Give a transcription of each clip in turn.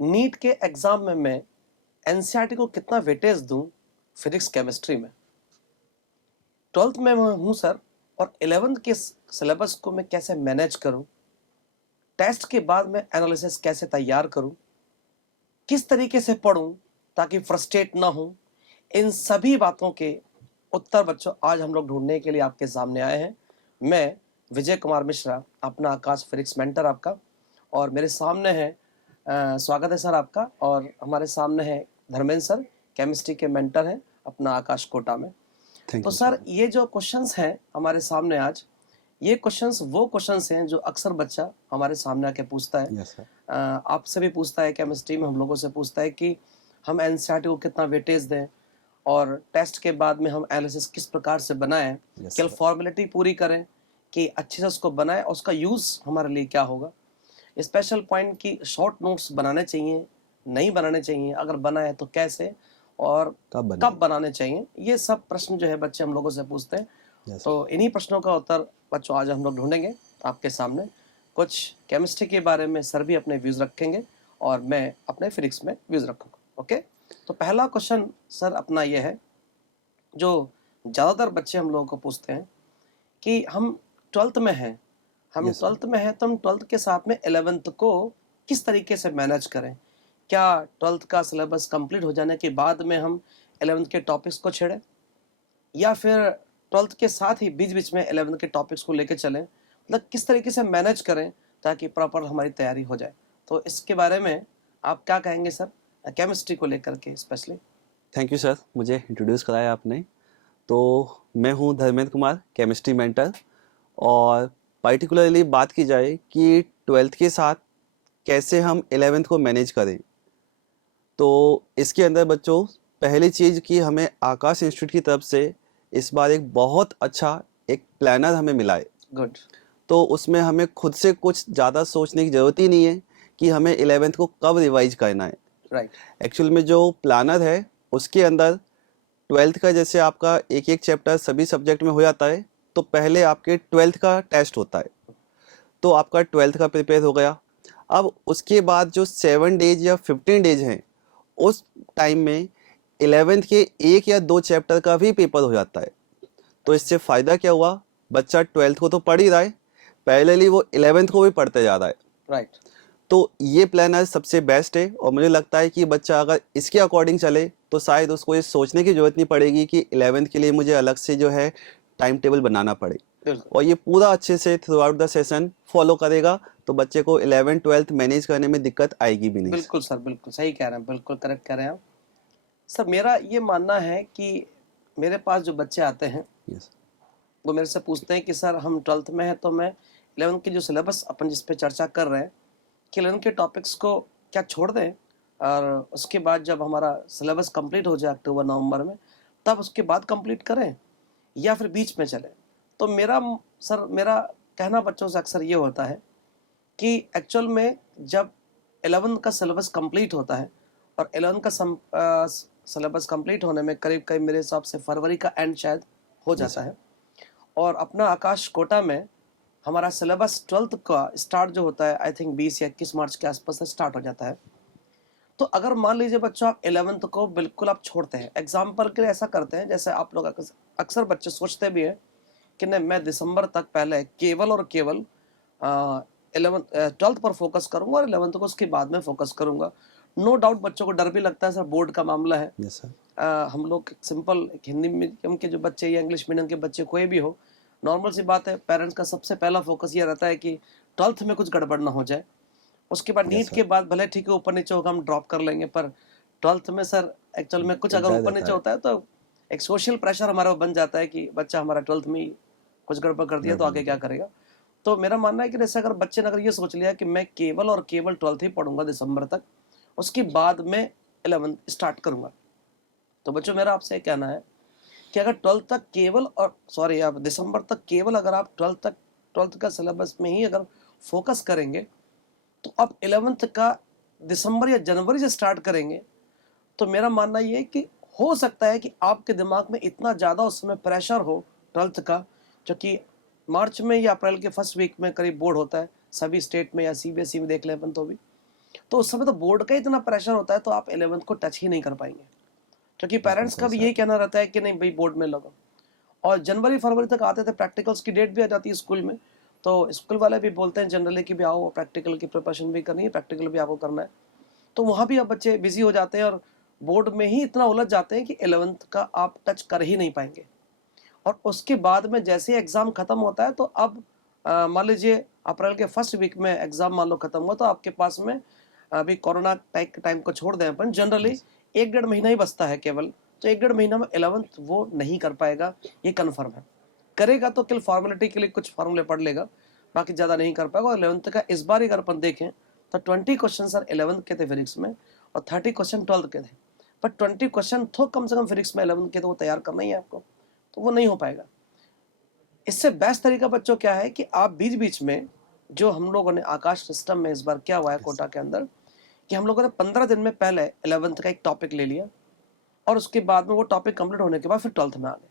NEET के exam में मैं एनसीईआरटी को कितना वेटेज दूं फिजिक्स केमिस्ट्री में। 12th में मैं हूं सर, और 11th के सिलेबस को मैं कैसे मैनेज करूं, टेस्ट के बाद मैं एनालिसिस कैसे तैयार करूं, किस तरीके से पढूं ताकि फ्रस्ट्रेट ना हो, इन सभी बातों के उत्तर बच्चों आज हम लोग ढूंढने के लिए आपके सामने आए हैं। मैं विजय कुमार मिश्रा, अपना आकाश फिजिक्स मेंटर आपका, और मेरे सामने है स्वागत है सर आपका, और हमारे सामने है धर्मेंद्र सर, केमिस्ट्री के मेंटर हैं अपना आकाश कोटा में। तो सर ये जो क्वेश्चंस हैं हमारे सामने आज, ये क्वेश्चंस वो क्वेश्चंस हैं जो अक्सर बच्चा हमारे सामने आके पूछता है। आपसे भी पूछता है, केमिस्ट्री में हम लोगों से पूछता है कि हम एनसीईआरटी को कितना वेटेज दें, और टेस्ट के बाद में हम एनालिसिस किस प्रकार से बनाएं, केवल फॉर्मेलिटी पूरी करें कि अच्छे से उसको बनाएं, और उसका यूज़ हमारे लिए क्या होगा। स्पेशल पॉइंट की शॉर्ट नोट्स बनाने चाहिए, नहीं बनाने चाहिए, अगर बनाए तो कैसे और कब बनाने चाहिए, ये सब प्रश्न जो है बच्चे हम लोगों से पूछते हैं। तो इन्हीं प्रश्नों का उत्तर बच्चों आज हम लोग ढूंढेंगे आपके सामने। कुछ केमिस्ट्री के बारे में सर भी अपने व्यूज़ रखेंगे और मैं अपने फिजिक्स में व्यूज़ रखूँगा। ओके, तो पहला क्वेश्चन सर अपना ये है, जो ज़्यादातर बच्चे हम लोगों को पूछते हैं कि हम 12th में हैं, हम 12th में हैं, तो हम 12th के साथ में 11th को किस तरीके से मैनेज करें। क्या 12th का सिलेबस कंप्लीट हो जाने के बाद में हम 11th के टॉपिक्स को छेड़ें, या फिर 12th के साथ ही बीच बीच में 11th के टॉपिक्स को लेकर चलें, मतलब किस तरीके से मैनेज करें ताकि प्रॉपर हमारी तैयारी हो जाए। तो इसके बारे में आप क्या कहेंगे सर, केमिस्ट्री को लेकर के स्पेशली। थैंक यू सर, मुझे इंट्रोड्यूस कराया आपने। तो मैं हूं धर्मेंद्र कुमार, केमिस्ट्री मेंटर, और पर्टिकुलरली बात की जाए कि 12th के साथ कैसे हम 11th को मैनेज करें, तो इसके अंदर बच्चों पहली चीज़ कि हमें आकाश इंस्टीट्यूट की तरफ से इस बार एक बहुत अच्छा एक प्लानर हमें मिला है। गुड। तो उसमें हमें खुद से कुछ ज़्यादा सोचने की ज़रूरत ही नहीं है कि हमें 11th को कब रिवाइज करना है। राइट। एक्चुअल में जो प्लानर है उसके अंदर 12th का जैसे आपका एक एक चैप्टर सभी सब्जेक्ट में हो जाता है, तो पहले आपके 12th का टेस्ट होता है, तो आपका 12th का प्रिपेयर हो गया। अब उसके बाद जो 7 डेज या 15 डेज हैं, उस टाइम में 11th के एक या दो चैप्टर का भी पेपर हो जाता है। तो इससे फ़ायदा क्या हुआ, बच्चा 12th को तो पढ़ ही रहा है, पैरेलली वो 11th को भी पढ़ते जा रहा है। राइट। तो ये प्लानर सबसे बेस्ट है, और मुझे लगता है कि बच्चा अगर इसके अकॉर्डिंग चले तो शायद उसको ये सोचने की ज़रूरत नहीं पड़ेगी कि 11th के लिए मुझे अलग से जो है टाइम टेबल बनाना पड़े, और ये पूरा अच्छे से through out the session follow करेगा, तो बच्चे को 11th 12th मैनेज करने में दिक्कत आएगी भी नहीं। बिल्कुल सर, बिल्कुल सही कह रहे हैं, बिल्कुल करेक्ट कह रहे हैं आप सर। मेरा ये मानना है कि मेरे पास जो बच्चे आते हैं वो मेरे से पूछते हैं कि सर हम 12th में हैं, तो मैं 11th की जो सिलेबस अपन जिस पे चर्चा कर रहे हैं कि 11th के टॉपिक्स को क्या छोड़ दें, और उसके बाद जब हमारा सिलेबस कंप्लीट हो जाए अक्टूबर नवंबर में, तब उसके बाद कंप्लीट करें या फिर बीच में चलें। तो मेरा कहना बच्चों से अक्सर ये होता है कि एक्चुअल में जब 11th का सिलेबस कंप्लीट होता है, और 11th का सिलेबस कंप्लीट होने में करीब करीब मेरे हिसाब से फरवरी का एंड शायद हो जाता है, और अपना आकाश कोटा में हमारा सिलेबस 12th का स्टार्ट जो होता है आई थिंक 20 या 21 मार्च के आसपास से स्टार्ट हो जाता है। तो अगर मान लीजिए बच्चों आप 11th को बिल्कुल आप छोड़ते हैं, एग्जाम्पल के लिए ऐसा करते हैं, जैसे आप लोग अक्सर बच्चे सोचते भी हैं कि नहीं मैं दिसंबर तक पहले केवल और केवल 12th पर फोकस करूंगा और 11th को उसके बाद में फोकस करूंगा। नो डाउट बच्चों को डर भी लगता है सर, बोर्ड का मामला है। yes, हम लोग सिंपल हिंदी मीडियम के जो बच्चे या इंग्लिश मीडियम के बच्चे कोई भी हो, नॉर्मल सी बात है, पेरेंट्स का सबसे पहला फोकस ये रहता है कि 12th में कुछ गड़बड़ ना हो जाए। उसके बाद नीट के बाद भले ठीक है ऊपर नीचे होगा हम ड्रॉप कर लेंगे, पर 12th में सर एक्चुअल में कुछ अगर ऊपर नीचे होता है तो एक सोशल प्रेशर हमारा बन जाता है कि बच्चा हमारा 12th में कुछ गड़बड़ कर दिया तो आगे क्या करेगा। तो मेरा मानना है कि जैसे अगर बच्चे ने अगर ये सोच लिया कि मैं केवल और केवल 12th ही पढ़ूंगा दिसंबर तक, उसके बाद में 11th स्टार्ट करूंगा, तो बच्चों मेरा आपसे कहना है कि अगर 12th तक केवल और आप दिसंबर तक केवल अगर आप 12th का सिलेबस में ही अगर फोकस करेंगे, तो आप 11th का दिसंबर या जनवरी से स्टार्ट करेंगे, तो मेरा मानना ये है कि हो सकता है कि आपके दिमाग में इतना ज़्यादा उस समय प्रेशर हो 12th का, जो कि मार्च में या अप्रैल के फर्स्ट वीक में करीब बोर्ड होता है सभी स्टेट में, या सीबीएसई में देख लें अपन तो भी, तो उस समय तो बोर्ड का इतना प्रेशर होता है, तो आप 11th को टच ही नहीं कर पाएंगे, क्योंकि पेरेंट्स का भी यही कहना रहता है कि नहीं भाई बोर्ड में लगो। और जनवरी फरवरी तक आते थे, प्रैक्टिकल्स की डेट भी आ जाती है स्कूल में, तो स्कूल वाले भी बोलते हैं जनरली कि भी आओ प्रैक्टिकल की प्रिपरेशन भी करनी है, प्रैक्टिकल भी आपको करना है। तो वहाँ भी अब बच्चे बिजी हो जाते हैं और बोर्ड में ही इतना उलझ जाते हैं कि 11th का आप टच कर ही नहीं पाएंगे। और उसके बाद में जैसे ही एग्ज़ाम ख़त्म होता है, तो अब मान लीजिए अप्रैल के फर्स्ट वीक में एग्ज़ाम मान लो ख़त्म हुआ, तो आपके पास में अभी कोरोना टाइम को छोड़ दें अपन, जनरली 1-1.5 महीना ही बचता है केवल। तो 1-1.5 महीना में 11th वो नहीं कर पाएगा, ये कन्फर्म है। करेगा तो केवल फॉर्मेलिटी के लिए कुछ फॉर्मूले पढ़ लेगा, बाकी ज़्यादा नहीं कर पाएगा। और 11th का इस बार अगर अपन देखें तो 20 क्वेश्चन सर 11th के थे फिजिक्स में, और 30 क्वेश्चन 12th के थे। पर 20 क्वेश्चन तो कम से कम फिजिक्स में 11th के तो वो तैयार करना ही है आपको, तो वो नहीं हो पाएगा। इससे बेस्ट तरीका बच्चों क्या है कि आप बीच बीच में, जो हम लोगों ने आकाश सिस्टम में इस बार क्या हुआ है कोटा के अंदर, कि हम लोगों ने 15 दिन में पहले 11th का एक टॉपिक ले लिया, और उसके बाद में वो टॉपिक कंप्लीट होने के बाद फिर 12th में आ गए।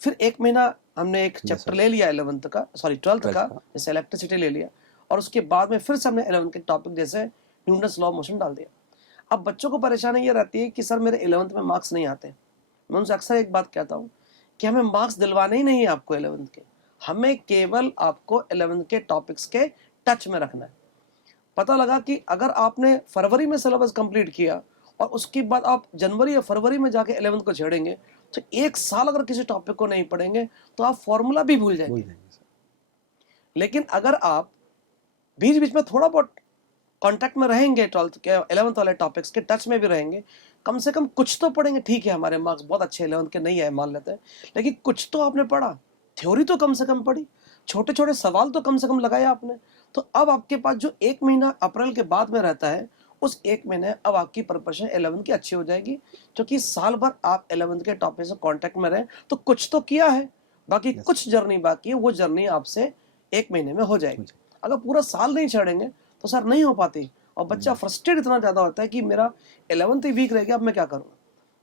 फिर 1 महीना हमने एक चैप्टर ले लिया 11th का, सॉरी 12th का, जैसे इलेक्ट्रिसिटी ले लिया, और उसके बाद में फिर से हमने 11th के टॉपिक जैसे न्यूटन्स लॉ ऑफ मोशन डाल दिया। अब बच्चों को परेशानी ये रहती है कि सर मेरे 11th में मार्क्स नहीं आते। मैं उनसे अक्सर एक बात कहता हूँ कि हमें मार्क्स दिलवाने ही नहीं है आपको 11th के, हमें केवल आपको 11th के टॉपिक्स के टच में रखना है। पता लगा कि अगर आपने फरवरी में सिलेबस कंप्लीट किया और उसके बाद आप जनवरी या फरवरी में जाके 11th को छेड़ेंगे, तो 1 साल अगर किसी टॉपिक को नहीं पढ़ेंगे तो आप फॉर्मूला भी भूल जाएंगे। लेकिन अगर आप बीच बीच में थोड़ा बहुत कांटेक्ट में रहेंगे, 12th के 11th वाले टॉपिक्स के टच में भी रहेंगे, कम से कम कुछ तो पढ़ेंगे। ठीक है हमारे मार्क्स बहुत अच्छे 11th के नहीं आए मान लेते हैं, लेकिन कुछ तो आपने पढ़ा, थ्योरी तो कम से कम पढ़ी, छोटे छोटे सवाल तो कम से कम लगाया आपने। तो अब आपके पास जो 1 महीना अप्रैल के बाद में रहता है, उस 1 महीने अब आपकी प्रिपरेशन 11th की अच्छी हो जाएगी, क्योंकि साल भर आप 11th के टॉपिक से कांटेक्ट में रहे तो कुछ तो किया है, बाकी कुछ जर्नी बाकी है, वो जर्नी आपसे 1 महीने में हो जाएगी। अगर पूरा साल नहीं छेड़ेंगे तो सर नहीं हो पाती, और बच्चा फ्रस्ट्रेट इतना ज़्यादा होता है कि मेरा 11th ही वीक रह गया, अब मैं क्या करूँगा।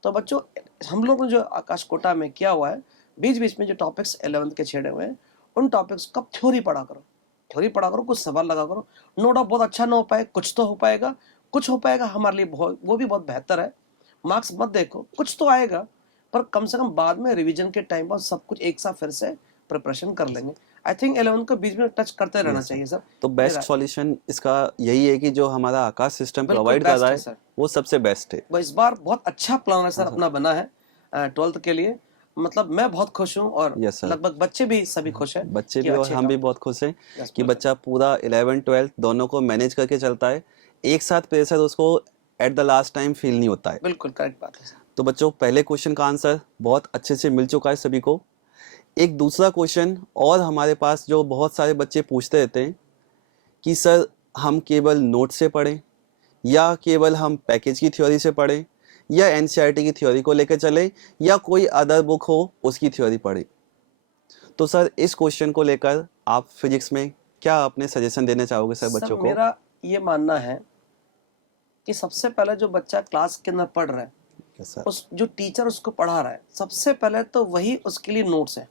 तो बच्चों, हम लोग ने जो आकाश कोटा में किया हुआ है, बीच बीच में जो टॉपिक्स 11th के छेड़े हुए हैं, उन टॉपिक्स का थ्योरी पढ़ा करो, थ्योरी पढ़ा करो, कुछ सवाल लगा करो। नो डाउट बहुत अच्छा ना हो पाए, कुछ तो हो पाएगा, कुछ हो पाएगा हमारे लिए बहुत, वो भी बहुत बेहतर है। मार्क्स मत देखो, कुछ तो आएगा, पर कम से कम बाद में रिवीजन के टाइम पर सब कुछ एक साथ फिर से प्रिपरेशन कर लेंगे। आई थिंक 11th को बीच में टच करते रहना चाहिए सर। तो बेस्ट सॉल्यूशन इसका यही है कि जो हमारा आकाश सिस्टम प्रोवाइड कर रहा है वो सबसे बेस्ट है। वो इस बार बहुत अच्छा प्लान है सर अपना बना है 12th के लिए। मतलब मैं बहुत खुश हूँ, और लगभग बच्चे भी सभी खुश हैं, बच्चे भी और हम भी बहुत खुश हैं कि बच्चा पूरा 11-12 दोनों को मैनेज करके चलता है। एक साथ प्रेशर उसको at the last time feel नहीं होता है। बिल्कुल करेक्ट बात है। तो बच्चों, पहले क्वेश्चन का आंसर बहुत अच्छे से मिल चुका है सभी को। एक दूसरा क्वेश्चन और हमारे पास जो बहुत सारे बच्चे पूछते रहते हैं कि सर हम केवल नोट से पढ़ें, या केवल हम पैकेज की थ्योरी से पढ़ें, या एनसीईआरटी की थ्योरी को लेकर चले, या कोई अदर बुक हो उसकी थ्योरी पढ़ें। तो सर इस क्वेश्चन को लेकर आप फिजिक्स में क्या अपने सजेशन देना चाहोगे सर बच्चों को? मेरा ये मानना है कि सबसे पहले जो बच्चा क्लास के अंदर पढ़ रहा है, उस जो टीचर उसको पढ़ा रहा है, सबसे पहले तो वही उसके लिए नोट्स है।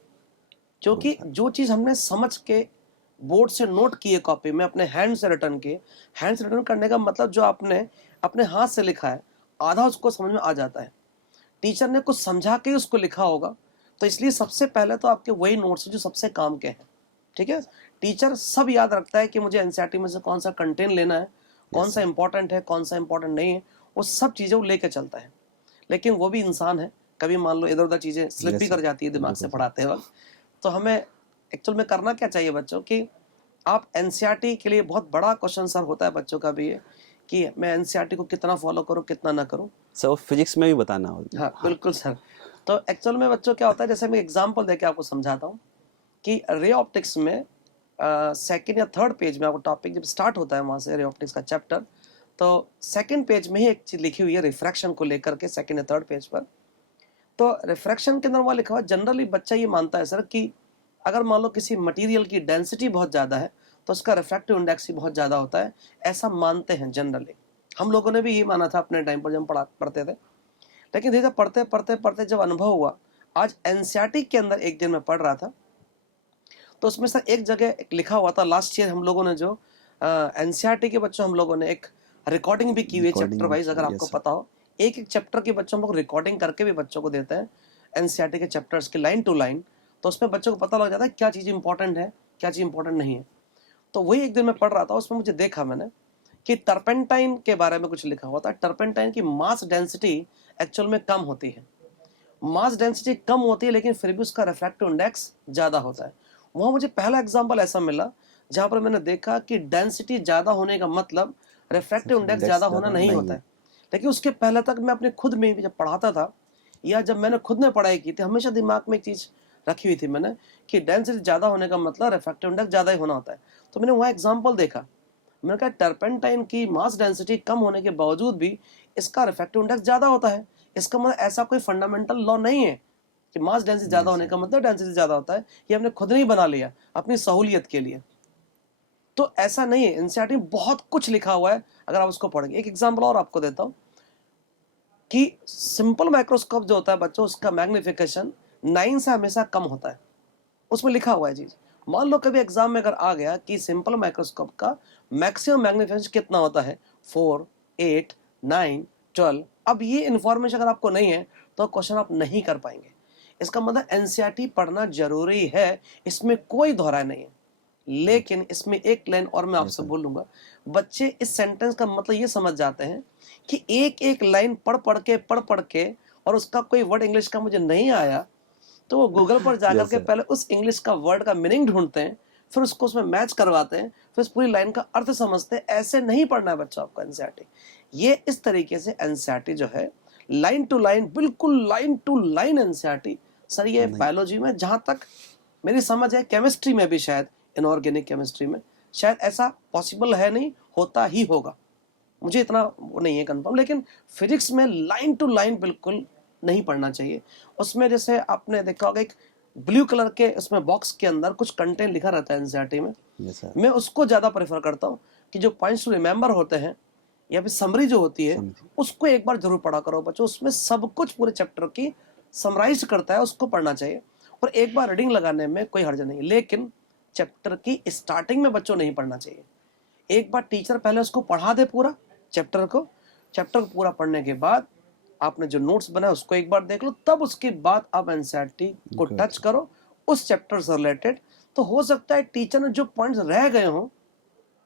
क्योंकि जो चीज़ हमने समझ के बोर्ड से नोट किए कॉपी में, अपने हैंड से रिटर्न किए, हैंड से रिटर्न करने का मतलब जो आपने अपने हाथ से लिखा है, आधा उसको समझ में आ जाता है। टीचर ने कुछ समझा के उसको लिखा होगा, तो इसलिए सबसे पहले तो आपके वही नोट्स जो सबसे काम के हैं। ठीक है, टीचर सब याद रखता है कि मुझे एनसीईआरटी में से कौन सा कंटेंट लेना है, कौन सा इंपॉर्टेंट है, कौन सा इंपॉर्टेंट नहीं है, वो सब चीज़ें वो लेके चलता है। लेकिन वो भी इंसान है, कभी मान लो इधर उधर चीज़ें स्लिप भी कर जाती है दिमाग से पढ़ाते वक्त। तो हमें एक्चुअल में करना क्या चाहिए बच्चों कि आप एनसीईआरटी के लिए बहुत बड़ा क्वेश्चन सर होता है बच्चों का भी ये कि मैं एनसीईआरटी को कितना फॉलो करूं, कितना ना करूं। सर फिजिक्स में भी बताना होगा। हाँ बिल्कुल सर। तो एक्चुअल में बच्चों क्या होता है, जैसे मैं एग्जांपल देके आपको समझाता हूँ कि रे ऑप्टिक्स में सेकंड या थर्ड पेज में आपको टॉपिक जब स्टार्ट होता है वहाँ से रे ऑप्टिक्स का चैप्टर, तो सेकंड पेज में ही एक चीज़ लिखी हुई है रिफ्रैक्शन को लेकर के, सेकंड या थर्ड पेज पर। तो रिफ्रैक्शन के अंदर वहाँ लिखा हुआ है, जनरली बच्चा ये मानता है सर कि अगर मान लो किसी मटेरियल की डेंसिटी बहुत ज़्यादा है तो उसका रिफ्रैक्टिव इंडेक्स भी बहुत ज़्यादा होता है, ऐसा मानते हैं जनरली। हम लोगों ने भी ये माना था अपने टाइम पर जब हम पढ़ते थे। लेकिन धीरे पढ़ते पढ़ते पढ़ते जब अनुभव हुआ, आज एनसीईआरटी के अंदर एक दिन मैं पढ़ रहा था, तो उसमें सर एक जगह लिखा हुआ था, लास्ट ईयर हम लोगों ने जो एनसीईआरटी के बच्चों हम लोगों ने एक रिकॉर्डिंग भी की हुई है Recording चैप्टर वाइज, भी, अगर yes, आपको sir. पता हो। एक एक चैप्टर के बच्चों को रिकॉर्डिंग करके भी बच्चों को देते हैं, एनसीईआरटी के चैप्टर्स की लाइन टू लाइन, तो उसमें बच्चों को पता लग जाता है क्या चीज़ इंपॉर्टेंट है, क्या चीज़ इंपॉर्टेंट नहीं है। तो वही एक दिन मैं पढ़ रहा था, उसमें मुझे देखा मैंने कि टर्पेंटाइन के बारे में कुछ लिखा हुआ था। टर्पेंटाइन की मास डेंसिटी एक्चुअल में कम होती है, मास डेंसिटी कम होती है, लेकिन फिर भी उसका रिफ्रैक्टिव इंडेक्स ज़्यादा होता है। वहाँ मुझे पहला एग्जाम्पल ऐसा मिला जहाँ पर मैंने देखा कि डेंसिटी ज़्यादा होने का मतलब रिफ्रैक्टिव इंडेक्स Index ज़्यादा होना ज़्यादा नहीं नहीं होता है। है। लेकिन उसके पहले तक मैं अपने खुद में भी जब पढ़ाता था, या जब मैंने खुद में पढ़ाई की थी, हमेशा दिमाग में एक चीज़ रखी हुई थी मैंने कि डेंसिटी ज़्यादा होने का मतलब रिफ्रैक्टिव इंडेक्स ज़्यादा ही होना होता है। तो मैंने वहाँ एग्जाम्पल देखा, मैंने कहा टर्पेंटाइन की मास डेंसिटी कम होने के बावजूद भी इसका रिफ्रैक्टिव इंडेक्स ज़्यादा होता है। इसका मतलब ऐसा कोई फंडामेंटल लॉ नहीं है कि मास डेंसिटी ज़्यादा Yes, होने sir. का मतलब डेंसिटी ज़्यादा होता है। ये हमने खुद नहीं बना लिया अपनी सहूलियत के लिए। तो ऐसा नहीं है, एनसीईआरटी में बहुत कुछ लिखा हुआ है अगर आप उसको पढ़ेंगे। एक एग्जांपल और आपको देता हूँ कि सिंपल माइक्रोस्कोप जो होता है बच्चों, उसका मैग्निफिकेशन 9 से हमेशा कम होता है। उसमें लिखा हुआ है चीज़। मान लो कभी एग्जाम में अगर आ गया कि सिंपल माइक्रोस्कोप का मैक्सिमम मैग्निफिकेशन कितना होता है, 4, 8, 9, 12। अब ये इन्फॉर्मेशन अगर आपको नहीं है तो क्वेश्चन आप नहीं कर पाएंगे। इसका मतलब एनसीईआरटी पढ़ना जरूरी है, इसमें कोई दोहराय नहीं है। लेकिन इसमें एक लाइन और मैं Yes, आपसे sir. बोलूंगा, बच्चे इस सेंटेंस का मतलब ये समझ जाते हैं कि एक एक लाइन पढ़ पढ़ के और उसका कोई वर्ड इंग्लिश का मुझे नहीं आया तो वो गूगल पर जाकर Yes, के sir. पहले उस इंग्लिश का वर्ड का मीनिंग ढूंढते हैं, फिर उसको उसमें मैच करवाते हैं, फिर उस पूरी लाइन का अर्थ समझते हैं। ऐसे नहीं पढ़ना है बच्चों आपको एनसीईआरटी। ये इस तरीके से एनसीईआरटी जो है लाइन टू लाइन, बिल्कुल line to line NCERT. Sir ये नहीं, बायोलॉजी में जहाँ तक मेरी समझ है, केमिस्ट्री में भी शायद, इनऑर्गेनिक केमिस्ट्री में शायद ऐसा पॉसिबल है नहीं, होता ही होगा, मुझे इतना वो नहीं है कंफर्म। लेकिन फिजिक्स में लाइन टू लाइन बिल्कुल नहीं पढ़ना चाहिए। उसमें जैसे आपने देखा होगा एक ब्लू कलर के उसमें बॉक्स के अंदर कुछ कंटेंट लिखा रहता है एनसीईआरटी में, Yes, sir. मैं उसको ज़्यादा प्रेफर करता हूँ कि जो पॉइंट्स टू रिमेंबर होते हैं या फिर समरी जो होती है समझी। उसको एक बार जरूर पढ़ा करो बच्चों। उसमें सब कुछ पूरे चैप्टर की समराइज करता है, उसको पढ़ना चाहिए। और एक बार रीडिंग लगाने में कोई हर्ज नहीं है, लेकिन चैप्टर की स्टार्टिंग में बच्चों नहीं पढ़ना चाहिए। एक बार टीचर पहले उसको पढ़ा दे पूरा चैप्टर को, चैप्टर को पूरा पढ़ने के बाद आपने जो नोट्स बनाए उसको एक बार देख लो, तब उसके बाद आप एनसीईआरटी को Good. टच करो उस चैप्टर से रिलेटेड। तो हो सकता है टीचर ने जो पॉइंट्स रह गए हों,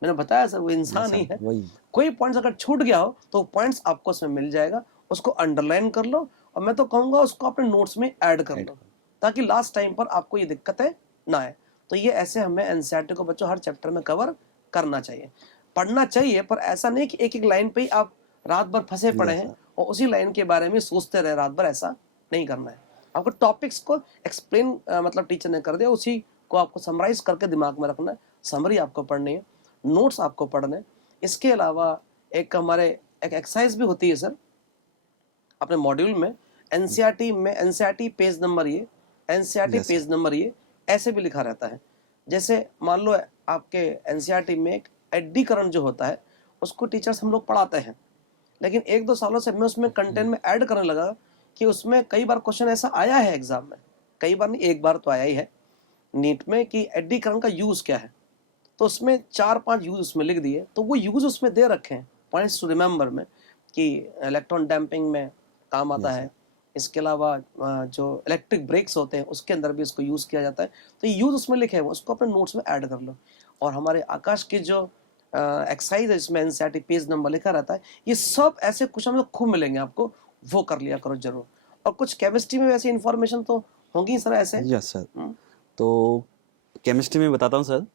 मैंने बताया सर वो Yes, इंसान ही sir. है, वही. कोई पॉइंट्स अगर छूट गया हो तो पॉइंट्स आपको उसमें मिल जाएगा, उसको अंडरलाइन कर लो, और मैं तो कहूँगा उसको अपने नोट्स में ऐड कर लो, ताकि लास्ट टाइम पर आपको ये दिक्कतें ना आए। तो ये ऐसे हमें एनसीईआरटी को बच्चों हर चैप्टर में कवर करना चाहिए, पढ़ना चाहिए, पर ऐसा नहीं कि एक एक लाइन पे ही आप रात भर फंसे पड़े Yes, हैं sir. और उसी लाइन के बारे में सोचते रहे रात भर। ऐसा नहीं करना है। आपको टॉपिक्स को एक्सप्लेन मतलब टीचर ने कर दिया, उसी को आपको समराइज करके दिमाग में रखना है। समरी आपको पढ़नी है, नोट्स आपको पढ़ने हैं। इसके अलावा एक हमारे एक एक्सरसाइज भी होती है सर अपने मॉड्यूल में, एनसीईआरटी में, एनसीईआरटी पेज नंबर ये, NCERT Yes, sir. Page number ये, ऐसे भी लिखा रहता है। जैसे मान लो आपके एनसीईआरटी में एक एडीकरण जो होता है उसको टीचर्स हम लोग पढ़ाते हैं, लेकिन 1-2 सालों से मैं उसमें कंटेंट में ऐड करने लगा कि उसमें कई बार क्वेश्चन ऐसा आया है एग्जाम में, कई बार नहीं, एक बार तो आया ही है नीट में कि एडीकरण का यूज क्या है। तो उसमें 4-5 यूज उसमें लिख दिए, तो वो यूज उसमें दे रखे हैं पॉइंट्स टू रिमेंबर में कि इलेक्ट्रॉन डैम्पिंग में काम आता Yes, है। sir. इसके अलावा जो इलेक्ट्रिक ब्रेक्स होते हैं उसके अंदर भी इसको यूज़ किया जाता है। तो ये यूज़ उसमें लिखे हुए, उसको अपने नोट्स में ऐड कर लो। और हमारे आकाश की जो एक्सरसाइज है इसमें एनसीईआरटी पेज नंबर लिखा रहता है, ये सब ऐसे क्वेश्चन में खूब मिलेंगे आपको, वो कर लिया करो जरूर। और कुछ केमिस्ट्री में वैसी इन्फॉर्मेशन तो होंगी सर ऐसे। Yes, sir. तो केमिस्ट्री में बताता हूँ सर।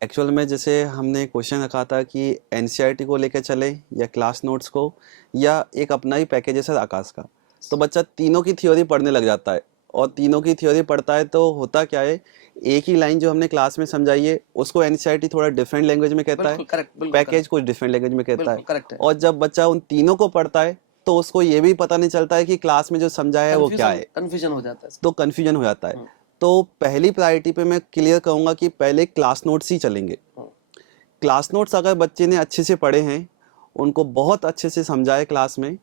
एक्चुअल में जैसे हमने क्वेश्चन रखा था कि एनसीईआरटी को लेकर चले या क्लास नोट्स को या एक अपना ही पैकेज है सर आकाश का, तो बच्चा तीनों की थ्योरी पढ़ने लग जाता है। और तीनों की थ्योरी पढ़ता है तो होता क्या है, एक ही लाइन जो हमने क्लास में समझाई है उसको एनसीईआरटी थोड़ा डिफरेंट लैंग्वेज में कहता है, बिल्कुल करेक्ट, बिल्कुल पैकेज कुछ डिफरेंट लैंग्वेज में कहता बिल्कुल है। करेक्ट है। और जब बच्चा उन तीनों को पढ़ता है तो उसको ये भी पता नहीं चलता है कि क्लास में जो समझाया है वो क्या है, कन्फ्यूजन हो जाता है। तो कन्फ्यूजन हो जाता है। तो पहली प्रायोरिटी पे मैं क्लियर कहूँगा कि पहले क्लास नोट्स ही चलेंगे। क्लास नोट्स अगर बच्चे ने अच्छे से पढ़े हैं, उनको बहुत अच्छे से समझाए क्लास में,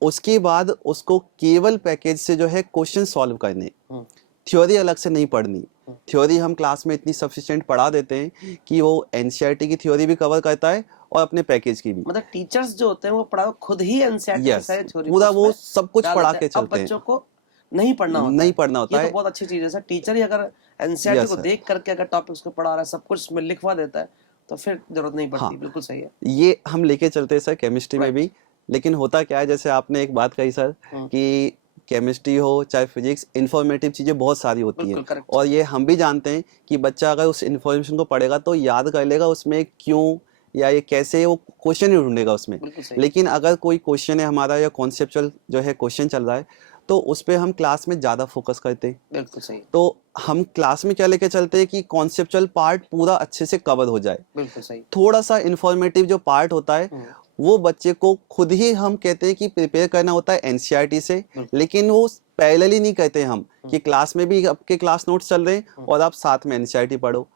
उसके बाद उसको केवल पैकेज से जो है क्वेश्चन सॉल्व करने, थ्योरी अलग से नहीं पढ़नी। थ्योरी हम क्लास में इतनी सफिशिएंट पढ़ा देते हैं कि वो एनसीईआरटी की थ्योरी भी कवर करता है और अपने पैकेज की भी। मतलब टीचर्स जो होते हैं वो पढ़ाओ खुद ही एनसीईआरटी की यस, सारी थ्योरी पूरा को वो उसमें सब कुछ डाल पढ़ा देते के हैं। अब चलते हैं, बच्चों को नहीं पढ़ना होता नहीं है। पढ़ना होता ये तो है। बहुत अच्छी चीज है सर। टीचर ही अगर एनसीईआरटी यस को सर। देख करके अगर टॉपिक्स को पढ़ा रहा है, सब कुछ उसमें लिखवा देता है, तो फिर जरूरत नहीं पड़ती। हाँ, बिल्कुल सही है। ये हम लेके चलते हैं सर केमिस्ट्री में राइट। भी। लेकिन होता क्या है, जैसे आपने एक बात कही सर कि केमिस्ट्री हो चाहे फिजिक्स, इंफॉर्मेटिव चीज़ें बहुत सारी होती हैं, बिल्कुल करेक्ट। और ये हम भी जानते हैं कि बच्चा अगर उस इन्फॉर्मेशन को पढ़ेगा तो याद कर लेगा, उसमें क्यों या ये कैसे वो क्वेश्चन ही ढूंढेगा उसमें। बिल्कुल सही। लेकिन अगर कोई क्वेश्चन है हमारा या कॉन्सेप्चुअल जो है क्वेश्चन चल रहा है, तो उस पर हम क्लास में ज़्यादा फोकस करते हैं। बिल्कुल सही। तो हम क्लास में क्या लेके चलते हैं कि कॉन्सेप्चुअल पार्ट पूरा अच्छे से कवर हो जाए। बिल्कुल सही। थोड़ा सा इंफॉर्मेटिव जो पार्ट होता है वो बच्चे को खुद ही हम कहते हैं कि प्रिपेयर करना होता है एनसीईआरटी से। लेकिन वो पैरेलली नहीं कहते हम कि क्लास में भी आपके क्लास नोट्स चल रहे हैं और आप साथ में एनसीईआरटी पढ़ो।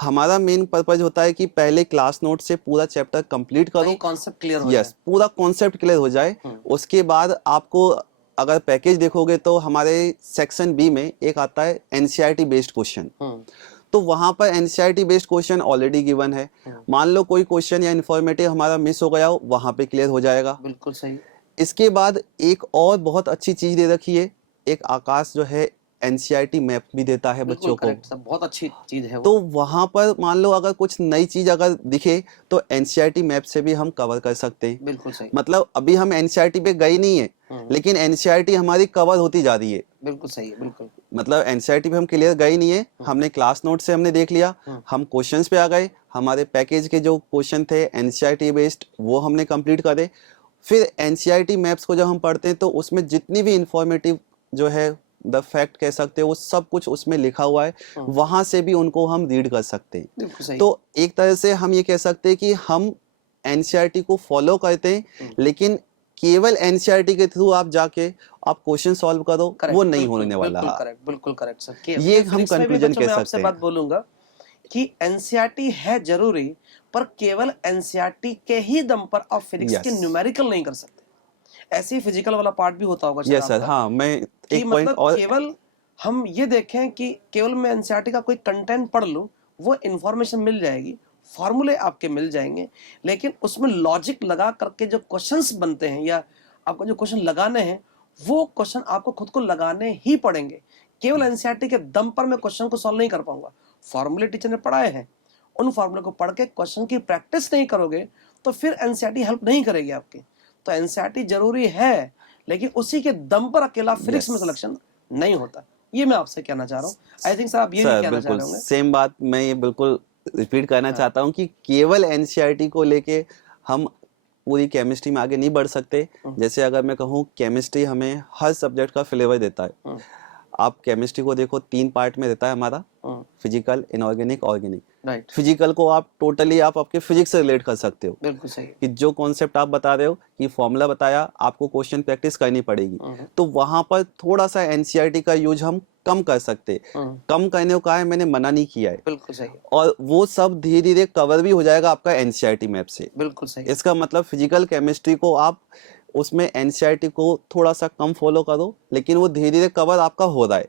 हमारा मेन पर्पज होता है कि पहले क्लास नोट से पूरा चैप्टर कंप्लीट करो, कॉन्सेप्ट क्लियर हो जाए। यस, पूरा कॉन्सेप्ट क्लियर हो जाए। उसके बाद आपको अगर पैकेज देखोगे तो हमारे सेक्शन बी में एक आता है एनसीईआरटी बेस्ड क्वेश्चन। तो वहां पर NCERT based question already given है। मान लो कोई क्वेश्चन या इन्फॉर्मेटिव हमारा मिस हो गया हो, वहां पे क्लियर हो जाएगा। बिल्कुल सही। इसके बाद एक और बहुत अच्छी चीज दे रखी है, एक आकाश जो है एनसीईआरटी मैप भी देता है बच्चों को। बहुत अच्छी चीज है वो। तो वहां पर मान लो अगर कुछ नई चीज अगर दिखे तो एनसीईआरटी मैप से भी हम कवर कर सकते हैं। बिल्कुल सही। मतलब अभी हम एनसीईआरटी पे गए नहीं है, लेकिन एनसीईआरटी हमारी कवर होती जा रही है। बिल्कुल सही है। बिल्कुल। मतलब एनसीईआरटी पे हम क्लियर गए नहीं है, हमने क्लास नोट से हमने देख लिया, हम क्वेश्चंस पे आ गए, हमारे पैकेज के जो क्वेश्चन थे एनसीईआरटी बेस्ड वो हमने कंप्लीट करे। फिर एनसीईआरटी मैप्स को जब हम पढ़ते हैं तो उसमें जितनी भी इंफॉर्मेटिव जो है द फैक्ट कह सकते हो वो सब कुछ उसमें लिखा हुआ है, वहां से भी उनको हम रीड कर सकते हैं। बिल्कुल सही। तो एक तरह से हम ये कह सकते हैं कि हम एनसीईआरटी को फॉलो करते हैं, लेकिन केवल एनसीईआरटी के थ्रू आप जाके आप क्वेश्चन सॉल्व करो वो नहीं होने वाला। बिल्कुल करेक्ट। बिल्कुल करेक्ट सर। ये हम कंक्लूजन कह मैं सकते आपसे हैं। बात बोलूंगा कि एनसीईआरटी है जरूरी, पर केवल एनसीईआरटी के ही दम पर आप फिजिक्स के न्यूमेरिकल नहीं कर सकते। ऐसे ही फिजिकल वाला पार्ट भी होता होगा यस सर। हाँ, मैं एक पॉइंट मतलब और केवल हम ये देखें कि केवल मैं एनसीईआरटी का कोई कंटेंट पढ़ लूं, वो इंफॉर्मेशन मिल जाएगी, फॉर्मूले आपके मिल जाएंगे, लेकिन उसमें लॉजिक लगा करके जो क्वेश्चंस बनते हैं या आपको जो क्वेश्चन लगाने हैं, वो क्वेश्चन आपको खुद को लगाने ही पड़ेंगे। केवल एनसीईआरटी के दम पर मैं क्वेश्चन को सॉल्व नहीं कर पाऊंगा। फॉर्मूले टीचर ने पढ़ाए हैं, उन फॉर्मूले को पढ़ के क्वेश्चन की प्रैक्टिस नहीं करोगे तो फिर एनसीईआरटी हेल्प नहीं करेगी आपकी। तो एनसीईआरटी जरूरी है, लेकिन उसी के दम पर अकेला फिजिक्स में सिलेक्शन नहीं होता। ये मैं आपसे कहना चाह रहा हूँ। आई थिंक सर आप ये भी कहना चाह रहे होंगे। सेम बात मैं ये बिल्कुल रिपीट करना चाहता हूँ कि केवल एनसीईआरटी को लेके हम पूरी केमिस्ट्री में आगे नहीं बढ़ सकते। जैसे अगर मैं कहूँ केमिस्ट्री हमें हर सब्जेक्ट का फ्लेवर देता है। आप केमिस्ट्री को देखो 3 पार्ट में देता है हमारा, physical, inorganic, organic. Right. Physical को आप टोटली आप आपके फिजिक्स से रिलेट कर सकते हो। बिल्कुल सही। कि जो कॉन्सेप्ट आप बता रहे हो कि फॉर्मूला बताया, आपको क्वेश्चन प्रैक्टिस करनी पड़ेगी, तो वहां पर थोड़ा सा एनसीईआरटी का यूज हम कम कर सकते। कम करने को कहा है, मैंने मना नहीं किया है। बिल्कुल सही। और वो सब धीरे धीरे कवर भी हो जाएगा आपका एनसीईआरटी मैप से। बिल्कुल सही। इसका मतलब फिजिकल केमिस्ट्री को आप उसमें एनसीईआरटी को थोड़ा सा कम फॉलो करो, लेकिन वो धीरे धीरे कवर आपका हो रहा है।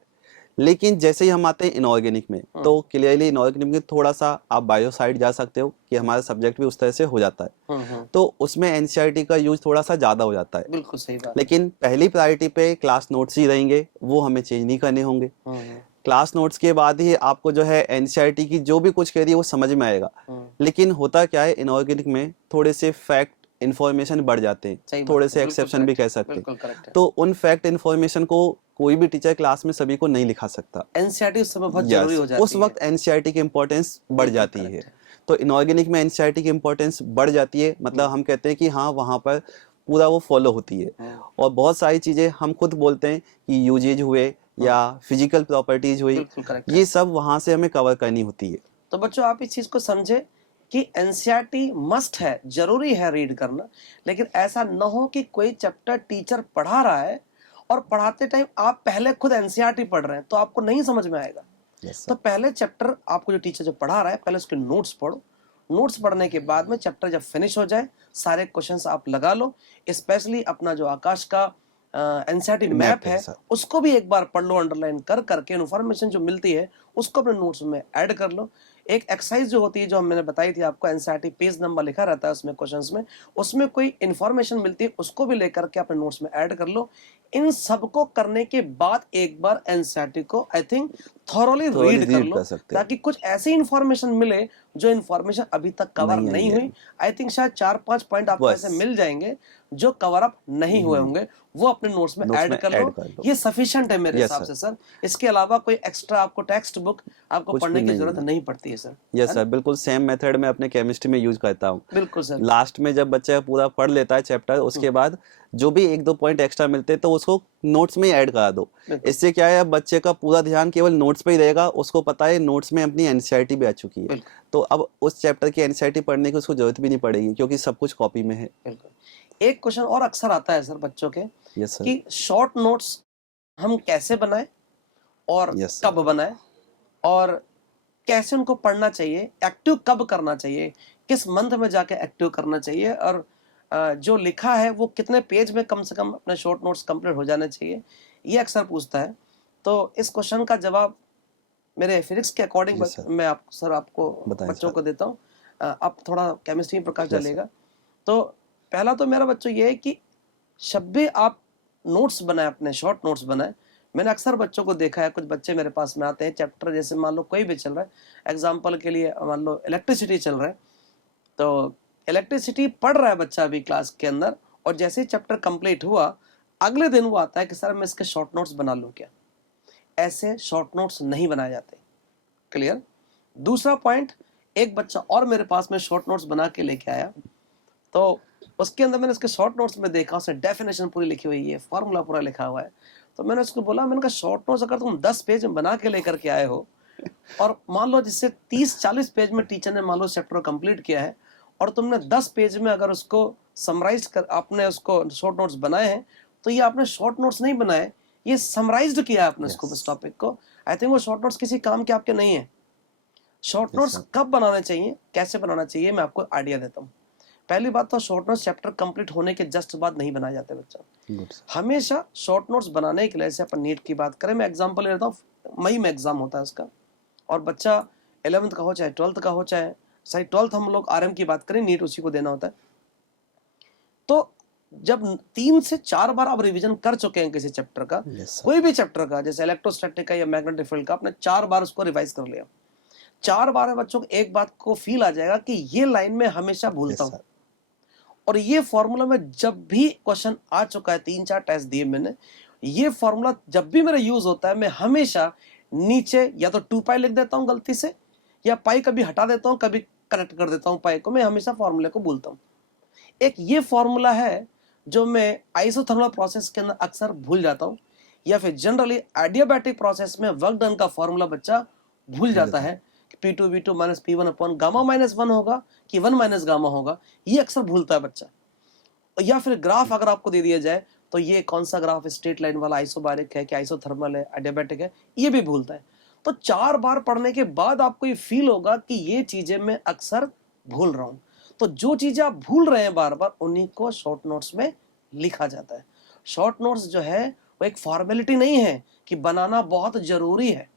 लेकिन जैसे ही हम आते हैं इनऑर्गेनिक में, तो क्लियरली इनऑर्गेनिक में थोड़ा सा आप बायो साइड जा सकते हो कि हमारा सब्जेक्ट भी उस तरह से हो जाता है। तो उसमें एनसीईआरटी का यूज थोड़ा सा ज्यादा हो जाता है। बिल्कुल सही बात। लेकिन लेकिन पहली प्रायोरिटी पे क्लास नोट्स ही रहेंगे, वो हमें चेंज नहीं करने होंगे। क्लास नोट्स के बाद ही आपको जो है एनसीईआरटी की जो भी कुछ कह रही है वो समझ में आएगा। लेकिन होता क्या है, इनऑर्गेनिक में थोड़े से फैक्ट इन्फॉर्मेशन बढ़ जाते हैं, थोड़े से एक्सेप्शन भी कह सकते हैं। तो उन फैक्ट इन्फॉर्मेशन को कोई भी टीचर क्लास में सभी को नहीं लिखा सकता। एनसीईआरटी उस समय बहुत जरूरी हो जाती है। उस वक्त एनसीईआरटी की इंपॉर्टेंस बढ़ जाती है। तो इनऑर्गेनिक में एनसीईआरटी की इंपॉर्टेंस बढ़ जाती है। मतलब हम कहते हैं कि हाँ, वहां पर पूरा वो फॉलो होती है। और बहुत सारी चीजें हम खुद बोलते हैं कि यूजेज हुए या फिजिकल प्रॉपर्टीज हुई, ये सब वहां से हमें कवर करनी होती है। तो बच्चों आप इस चीज को समझे कि एनसीईआरटी मस्ट है, जरूरी है रीड करना, लेकिन ऐसा न हो कि कोई चैप्टर टीचर पढ़ा रहा है और पढ़ाते टाइम आप पहले खुद एनसीईआरटी पढ़ रहे हैं, तो आपको नहीं समझ में आएगा। तो पहले चैप्टर आपको जो टीचर जो पढ़ा रहा है, पहले उसके नोट्स पढ़ो। नोट्स पढ़ने के बाद में चैप्टर जब फिनिश हो जाए, सारे क्वेश्चंस आप लगा लो। स्पेशली अपना जो आकाश का एनसीईआरटी मैप है उसको भी एक बार पढ़ लो, अंडरलाइन कर करके इन्फॉर्मेशन जो मिलती है उसको अपने नोट्स में ऐड कर लो। एक एक्सरसाइज जो होती है, जो मैंने बताई थी आपको, एनसीईआरटी पेज नंबर लिखा रहता है उसमें, क्वेश्चंस में, उसमें कोई इंफॉर्मेशन मिलती है, उसको भी लेकर के अपने नोट्स में ऐड कर लो। इन सबको करने के बाद एक बार एनसीईआरटी को आई थिंक थॉरोली रीड कर रीड लो, कर सकते हैं, ताकि कुछ ऐसी इंफॉर्मेशन मिले जो इंफॉर्मेशन अभी तक कवर नहीं आई नहीं है, हुई। आई थिंक शायद 4-5 पॉइंट आपको बस ऐसे मिल जाएंगे जो कवर अप नहीं हुए होंगे, वो अपने नोट्स में नोट्स ऐड में कर ऐड लो। कर लो। ये सफिशिएंट है मेरे यस हिसाब सर, से सर। इसके अलावा कोई एक्स्ट्रा आपको टेक्स्ट बुक आपको कुछ भी पढ़ने की नहीं जरूरत है। नहीं पड़ती है सर। यस है सर, ना? बिल्कुल सेम मेथड मैं अपने केमिस्ट्री में यूज करता हूँ। बिल्कुल सर। लास्ट में जब बच्चा पूरा पढ़ लेता है चैप्टर, उसके बाद जो भी 1-2 पॉइंट एक्स्ट्रा मिलते हैं तो उसको नोट्स में ही ऐड करा दो। बिल्कुल इससे क्या है, अब बच्चे का पूरा ध्यान केवल नोट्स पे ही रहेगा, उसको पता है नोट्स में अपनी एनसीईआरटी भी आ चुकी है, बिल्कुल तो अब उस चैप्टर की एनसीईआरटी पढ़ने की उसको जरूरत भी नहीं पड़ेगी क्योंकि सब कुछ कॉपी में है। बिल्कुल। एक क्वेश्चन और अक्सर आता है सर बच्चों के, यस सर। कि शॉर्ट नोट्स हम कैसे बनाएं और यस कब सर। बनाएं, और कैसे उनको पढ़ना चाहिए, एक्टिव कब करना चाहिए, किस मंथ में जाके एक्टिव करना चाहिए, और जो लिखा है वो कितने पेज में कम से कम अपने शॉर्ट नोट्स कंप्लीट हो जाने चाहिए, ये अक्सर पूछता है। तो इस क्वेश्चन का जवाब मेरे फिजिक्स के अकॉर्डिंग यस सर, मैं आप सर आपको बताएं बच्चों सर। को देता हूँ। आप थोड़ा केमिस्ट्री में प्रकाश यस सर। डालेगा। तो पहला तो मेरा बच्चों ये है कि जब भी आप नोट्स बनाए, अपने शॉर्ट नोट्स बनाए, मैंने अक्सर बच्चों को देखा है, कुछ बच्चे मेरे पास में आते हैं, चैप्टर जैसे मान लो कोई भी चल रहा है, एग्जाम्पल के लिए मान लो इलेक्ट्रिसिटी चल रहा है, तो इलेक्ट्रिसिटी पढ़ रहा है बच्चा अभी क्लास के अंदर, और जैसे ही चैप्टर कंप्लीट हुआ, अगले दिन वो आता है कि सर मैं इसके शॉर्ट नोट्स बना लूँ क्या। ऐसे शॉर्ट नोट्स नहीं बनाए जाते। क्लियर। दूसरा पॉइंट, एक बच्चा और मेरे पास में शॉर्ट नोट्स बना के लेके आया, तो उसके अंदर मैंने उसके शॉर्ट नोट्स में देखा, उसने डेफिनेशन पूरी लिखी हुई है, फॉर्मूला पूरा लिखा हुआ है। तो मैंने उसको बोला, मैंने कहा शॉर्ट नोट्स अगर तुम 10 पेज में बना के लेकर के आए हो, और मान लो जिससे 30-40 पेज में टीचर ने मान लो चैप्टर कंप्लीट किया है, और तुमने 10 पेज में अगर उसको समराइज कर आपने उसको शॉर्ट नोट्स बनाए हैं, तो ये आपने शॉर्ट नोट्स नहीं बनाए, ये समराइज्ड किया आपने उसको, इस टॉपिक को। आई थिंक वो शॉर्ट नोट्स किसी काम के आपके नहीं है। Short yes notes sir. कब बनाने चाहिए, कैसे बनाना चाहिए, मैं आपको आइडिया देता हूँ। पहली बात तो शॉर्ट नोट्स चैप्टर कंप्लीट होने के जस्ट बाद नहीं बनाए जाते बच्चा। Good sir. हमेशा शॉर्ट नोट्स बनाने के लिए, जैसे अपन नीट की बात करें, मैं एग्जांपल ले लेता हूँ, मई में एग्जाम होता है उसका, और बच्चा 11th का हो चाहे 12th का हो, चाहे सही 12th हम लोग आरएम की बात करें, नीट उसी को देना होता है। तो जब 3 से 4 बार आप रिवीजन कर चुके हैं किसी चैप्टर का, यस सर। कोई भी चैप्टर का, जैसे इलेक्ट्रोस्टैटिक का या मैग्नेटिक फील्ड का, आपने 4 बार उसको रिवाइज कर लिया, 4 बार में बच्चों को एक बात को फील आ जाएगा कि ये लाइन में हमेशा यस भूलता हूँ, सर। और ये फॉर्मूला में जब भी क्वेश्चन आ चुका है, 3-4 टेस्ट दिए मैंने, ये फॉर्मूला जब भी मेरा यूज होता है, मैं हमेशा नीचे या तो 2 पाई लिख देता हूं गलती से, या पाई कभी हटा देता हूं, कभी कनेक्ट कर देता हूं पाई को, मैं हमेशा फॉर्मूले को भूलता हूं। एक ये फॉर्मूला है जो मैं आइसोथर्मल प्रोसेस के अंदर अक्सर भूल जाता हूं, या फिर जनरली एडियाबैटिक प्रोसेस में वर्क डन का फॉर्मूला बच्चा भूल जाता है, P2V2 minus P1 upon gamma minus 1 होगा कि 1 माइनस गामा होगा, ये अक्सर भूलता है बच्चा। या फिर ग्राफ अगर आपको दे दिया जाए, तो ये कौन सा ग्राफ स्ट्रेट लाइन वाला आइसोबारिक है कि आइसोथर्मल है, एडियाबैटिक है, ये भी भूलता है। तो 4 बार पढ़ने के बाद आपको ये फील होगा कि ये चीजें मैं अक्सर भूल रहा हूं। तो जो चीजें आप भूल रहे हैं बार बार, उन्हीं को शॉर्ट नोट्स में लिखा जाता है। शॉर्ट नोट्स जो है वो एक फॉर्मेलिटी नहीं है कि बनाना बहुत जरूरी है।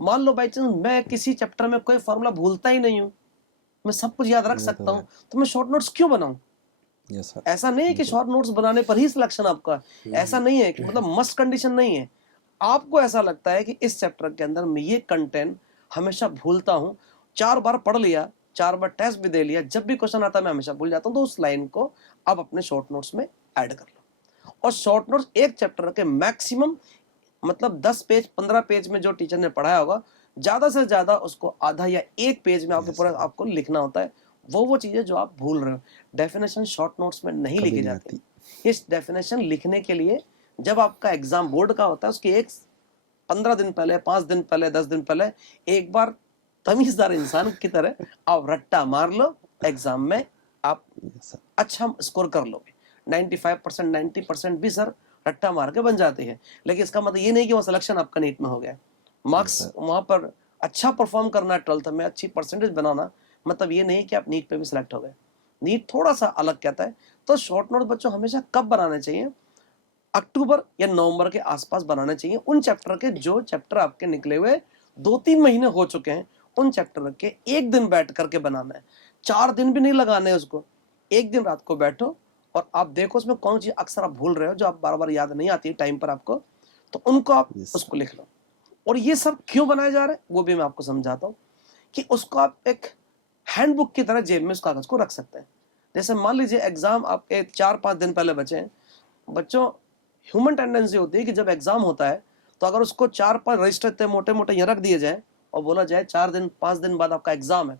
मान लो बाई चांस मैं किसी चैप्टर में कोई फॉर्मूला भूलता ही नहीं हूं, मैं सब कुछ याद रख सकता हूं, तो मैं शॉर्ट नोट्स क्यों बनाऊं। Yes sir. ऐसा नहीं है कि शॉर्ट नोट्स बनाने पर ही सिलेक्शन आपका, ऐसा नहीं है कि मतलब मस्ट कंडीशन नहीं है। आपको ऐसा लगता है कि इस चैप्टर के अंदर मैं ये कंटेंट हमेशा भूलता हूं, 4 बार पढ़ लिया, 4 बार टेस्ट भी दे लिया, जब भी क्वेश्चन आता है मैं हमेशा भूल जाता हूं, तो उस लाइन को आप अपने शॉर्ट नोट्स में ऐड कर लो। और शॉर्ट नोट्स एक चैप्टर के मैक्सिमम मतलब 10 पेज 15 पेज में जो टीचर ने पढ़ाया होगा, ज्यादा से ज्यादा उसको आधा या 1 पेज में आपके पूरा आपको लिखना होता है। वो चीजें जो आप भूल रहे हो, डेफिनेशन शॉर्ट नोट्स में नहीं कभी लिखी नहीं जाती। आती। इस डेफिनेशन लिखने के लिए जब आपका एग्जाम बोर्ड का होता है, उसके एक 15 दिन पहले, 5 दिन पहले, 10 दिन पहले एक बार तमीजदार इंसान की तरह आप रट्टा मार लो, एग्जाम में आप यस सर। अच्छा स्कोर कर लोगे। 95% 90% भी सर रट्टा मार के बन जाती है, लेकिन इसका मतलब ये नहीं कि वो सिलेक्शन आपका नीट में हो गया। मार्क्स वहां पर अच्छा परफॉर्म करना है, 12th में अच्छी परसेंटेज बनाना, मतलब ये नहीं कि आप नीट पे भी सिलेक्ट हो गए। नीट थोड़ा सा अलग कहता है। तो शॉर्ट नोट बच्चों हमेशा कब बनाने चाहिए, अक्टूबर या नवंबर के आसपास बनाने चाहिए, उन चैप्टर के जो चैप्टर आपके निकले हुए 2-3 महीने हो चुके हैं, उन चैप्टर के एक दिन बैठ करके बनाना है, 4 दिन भी नहीं लगाने हैं उसको। एक दिन रात को बैठो और आप देखो उसमें कौन सी अक्सर आप भूल रहे हो, जो आप बार बार याद नहीं आती है टाइम पर आपको, तो उनको आप Yes. उसको लिख लो। और ये सब क्यों बनाए जा रहे हैं वो भी मैं आपको समझाता हूँ, कि उसको आप एक हैंडबुक की तरह जेब में उस कागज को रख सकते हैं। जैसे मान लीजिए एग्जाम आपके 4-5 दिन पहले बचे हैं, बच्चों ह्यूमन टेंडेंसी होती है कि जब एग्जाम होता है तो अगर उसको 4-5 रजिस्टर इतने मोटे मोटे यहाँ रख दिए जाए और बोला जाए 4 दिन 5 दिन बाद आपका एग्जाम है,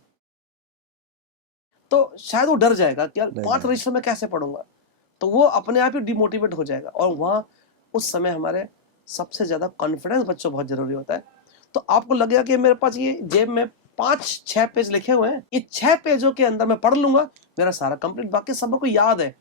तो शायद वो डर जाएगा कि यार 5 रजिस्टर में कैसे पढ़ूंगा, तो वो अपने आप ही डिमोटिवेट हो जाएगा। और वहाँ उस समय हमारे सबसे ज्यादा कॉन्फिडेंस बच्चों बहुत जरूरी होता है। तो आपको लगेगा कि मेरे पास ये जेब में 5-6 पेज लिखे हुए हैं, ये 6 पेजों के अंदर मैं पढ़ लूंगा, मेरा सारा कंप्लीट, बाकी सब को याद है।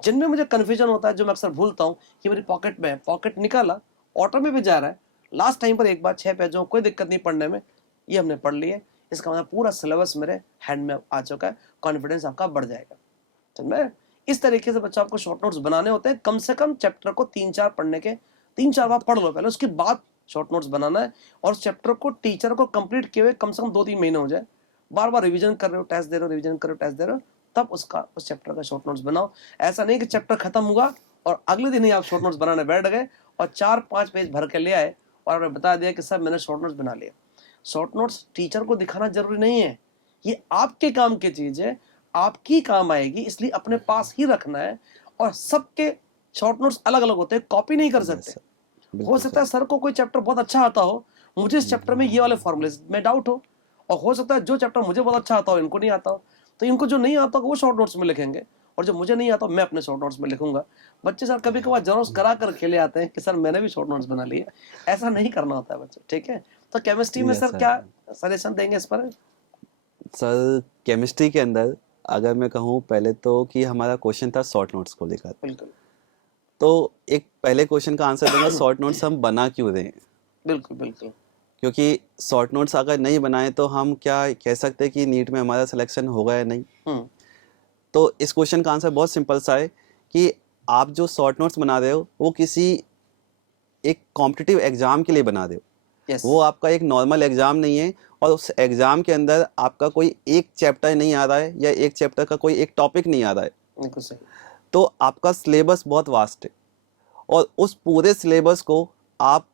जिनमें मुझे कन्फ्यूजन होता है, जो मैं अक्सर भूलता हूँ, कि मेरी पॉकेट में है, पॉकेट निकाला, ऑटो में भी जा रहा है, लास्ट टाइम पर एक बार 6 पेजों कोई दिक्कत नहीं पढ़ने में, ये हमने पढ़ लिए, इसका मतलब पूरा सिलेबस मेरे हैंड में आ चुका है, कॉन्फिडेंस आपका बढ़ जाएगा। तो मैं इस तरीके से बच्चों आपको शॉर्ट नोट्स बनाने होते हैं। कम से कम चैप्टर को 3-4 पढ़ने के 3-4 बार पढ़ लो पहले, उसके बाद शॉर्ट नोट्स बनाना है। और चैप्टर को टीचर को कंप्लीट किए हुए कम से कम 2-3 महीने हो जाए, बार बार रिवीजन कर रहे हो, टेस्ट दे रहे हो, रिवीजन कर रहे हो, टेस्ट दे रहे हो, तब उस चैप्टर का शॉर्ट नोट्स बनाओ। ऐसा नहीं कि चैप्टर खत्म हुआ और अगले दिन ही आप शॉर्ट नोट्स बनाने बैठ गए और 4-5 पेज भर के ले आए और आपने बता दिया कि सर मैंने शॉर्ट नोट्स बना लिया। शॉर्ट नोट्स टीचर को दिखाना जरूरी नहीं है, ये आपके काम की चीज है, आपकी काम आएगी, इसलिए अपने पास ही रखना है। और सबके शॉर्ट नोट्स अलग अलग होते हैं, कॉपी नहीं कर सकते। हो सकता है सर को कोई चैप्टर बहुत अच्छा आता हो, मुझे इस चैप्टर में ये वाले फॉर्मूले में डाउट हो, और हो सकता है जो चैप्टर मुझे बहुत अच्छा आता हो इनको नहीं आता हो, तो इनको जो नहीं आता हो वो शॉर्ट नोट्स में लिखेंगे और जो मुझे नहीं आता मैं अपने शॉर्ट नोट्स में लिखूंगा। बच्चे सर कभी कभार जेरोक्स करा कर खेले आते हैं कि सर मैंने भी शॉर्ट नोट्स बना लिए, ऐसा नहीं करना होता है बच्चे, ठीक है। तो केमिस्ट्री में Yes, सर sir. क्या सजेशन देंगे इस पर? सर केमिस्ट्री के अंदर अगर मैं कहूँ पहले तो कि हमारा क्वेश्चन था शॉर्ट नोट्स को लेकर, बिल्कुल तो एक पहले क्वेश्चन का आंसर दूंगा शॉर्ट नोट्स हम बना क्यों दें। बिल्कुल बिल्कुल। क्योंकि शॉर्ट नोट्स अगर नहीं बनाए तो हम क्या कह सकते हैं कि नीट में हमारा सिलेक्शन होगा या नहीं। हम्म तो इस क्वेश्चन का आंसर बहुत सिंपल सा है कि आप जो शॉर्ट नोट्स बना रहे हो वो किसी एक कॉम्पिटिटिव एग्जाम के लिए बना रहे हो, यस वो आपका एक नॉर्मल एग्जाम नहीं है। और उस एग्जाम के अंदर आपका कोई एक चैप्टर नहीं आ रहा है या एक चैप्टर का कोई एक टॉपिक नहीं आ रहा है, बिल्कुल सही। तो आपका सिलेबस बहुत वास्ट है और उस पूरे सिलेबस को आप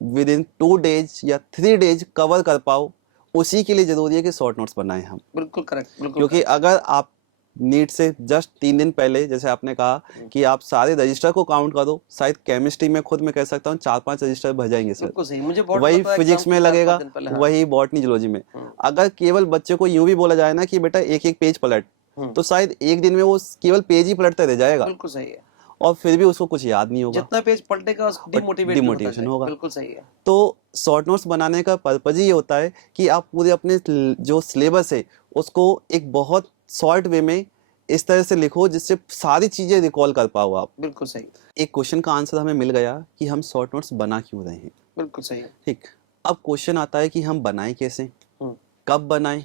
विद इन 2 डेज या 3 डेज कवर कर पाओ, उसी के लिए ज़रूरी है कि शॉर्ट नोट्स बनाएं हम। बिल्कुल करेक्ट, बिल्कुल क्योंकि correct। अगर आप नीट से जस्ट 3 दिन पहले जैसे आपने कहा कि आप सारे रजिस्टर को काउंट करो, शायद केमिस्ट्री में खुद मैं कह सकता हूँ 4-5 रजिस्टर भर जाएंगे सर। बिल्कुल सही, मुझे बहुत वही पता है फिजिक्स एग्जाम में के 4-5 लगेगा, दिन पहले। हाँ वही बॉटनी जूलॉजी में। हम्म, अगर केवल बच्चे को यूं भी बोला जाए ना कि बेटा एक एक पेज पलट, तो शायद एक दिन में वो केवल पेज ही पलटते रह जाएगा बिल्कुल सही है। और फिर भी उसको कुछ याद नहीं होगा, जितना पेज पलटेगा डिमोटिवेट डिमोटिवेशन होगा। बिल्कुल सही है। तो शॉर्ट नोट्स बनाने का पर्पज ही ये होता है कि आप पूरे अपने जो सिलेबस है उसको एक बहुत शॉर्ट वे में इस तरह से लिखो जिससे सारी चीजें रिकॉल कर पाओ आप। बिल्कुल सही, एक क्वेश्चन का आंसर हमें मिल गया कि हम शॉर्ट नोट्स बना क्यों रहे हैं। बिल्कुल सही है। ठीक, अब क्वेश्चन आता है कि हम बनाएं कैसे, हम्म, कब बनाएं।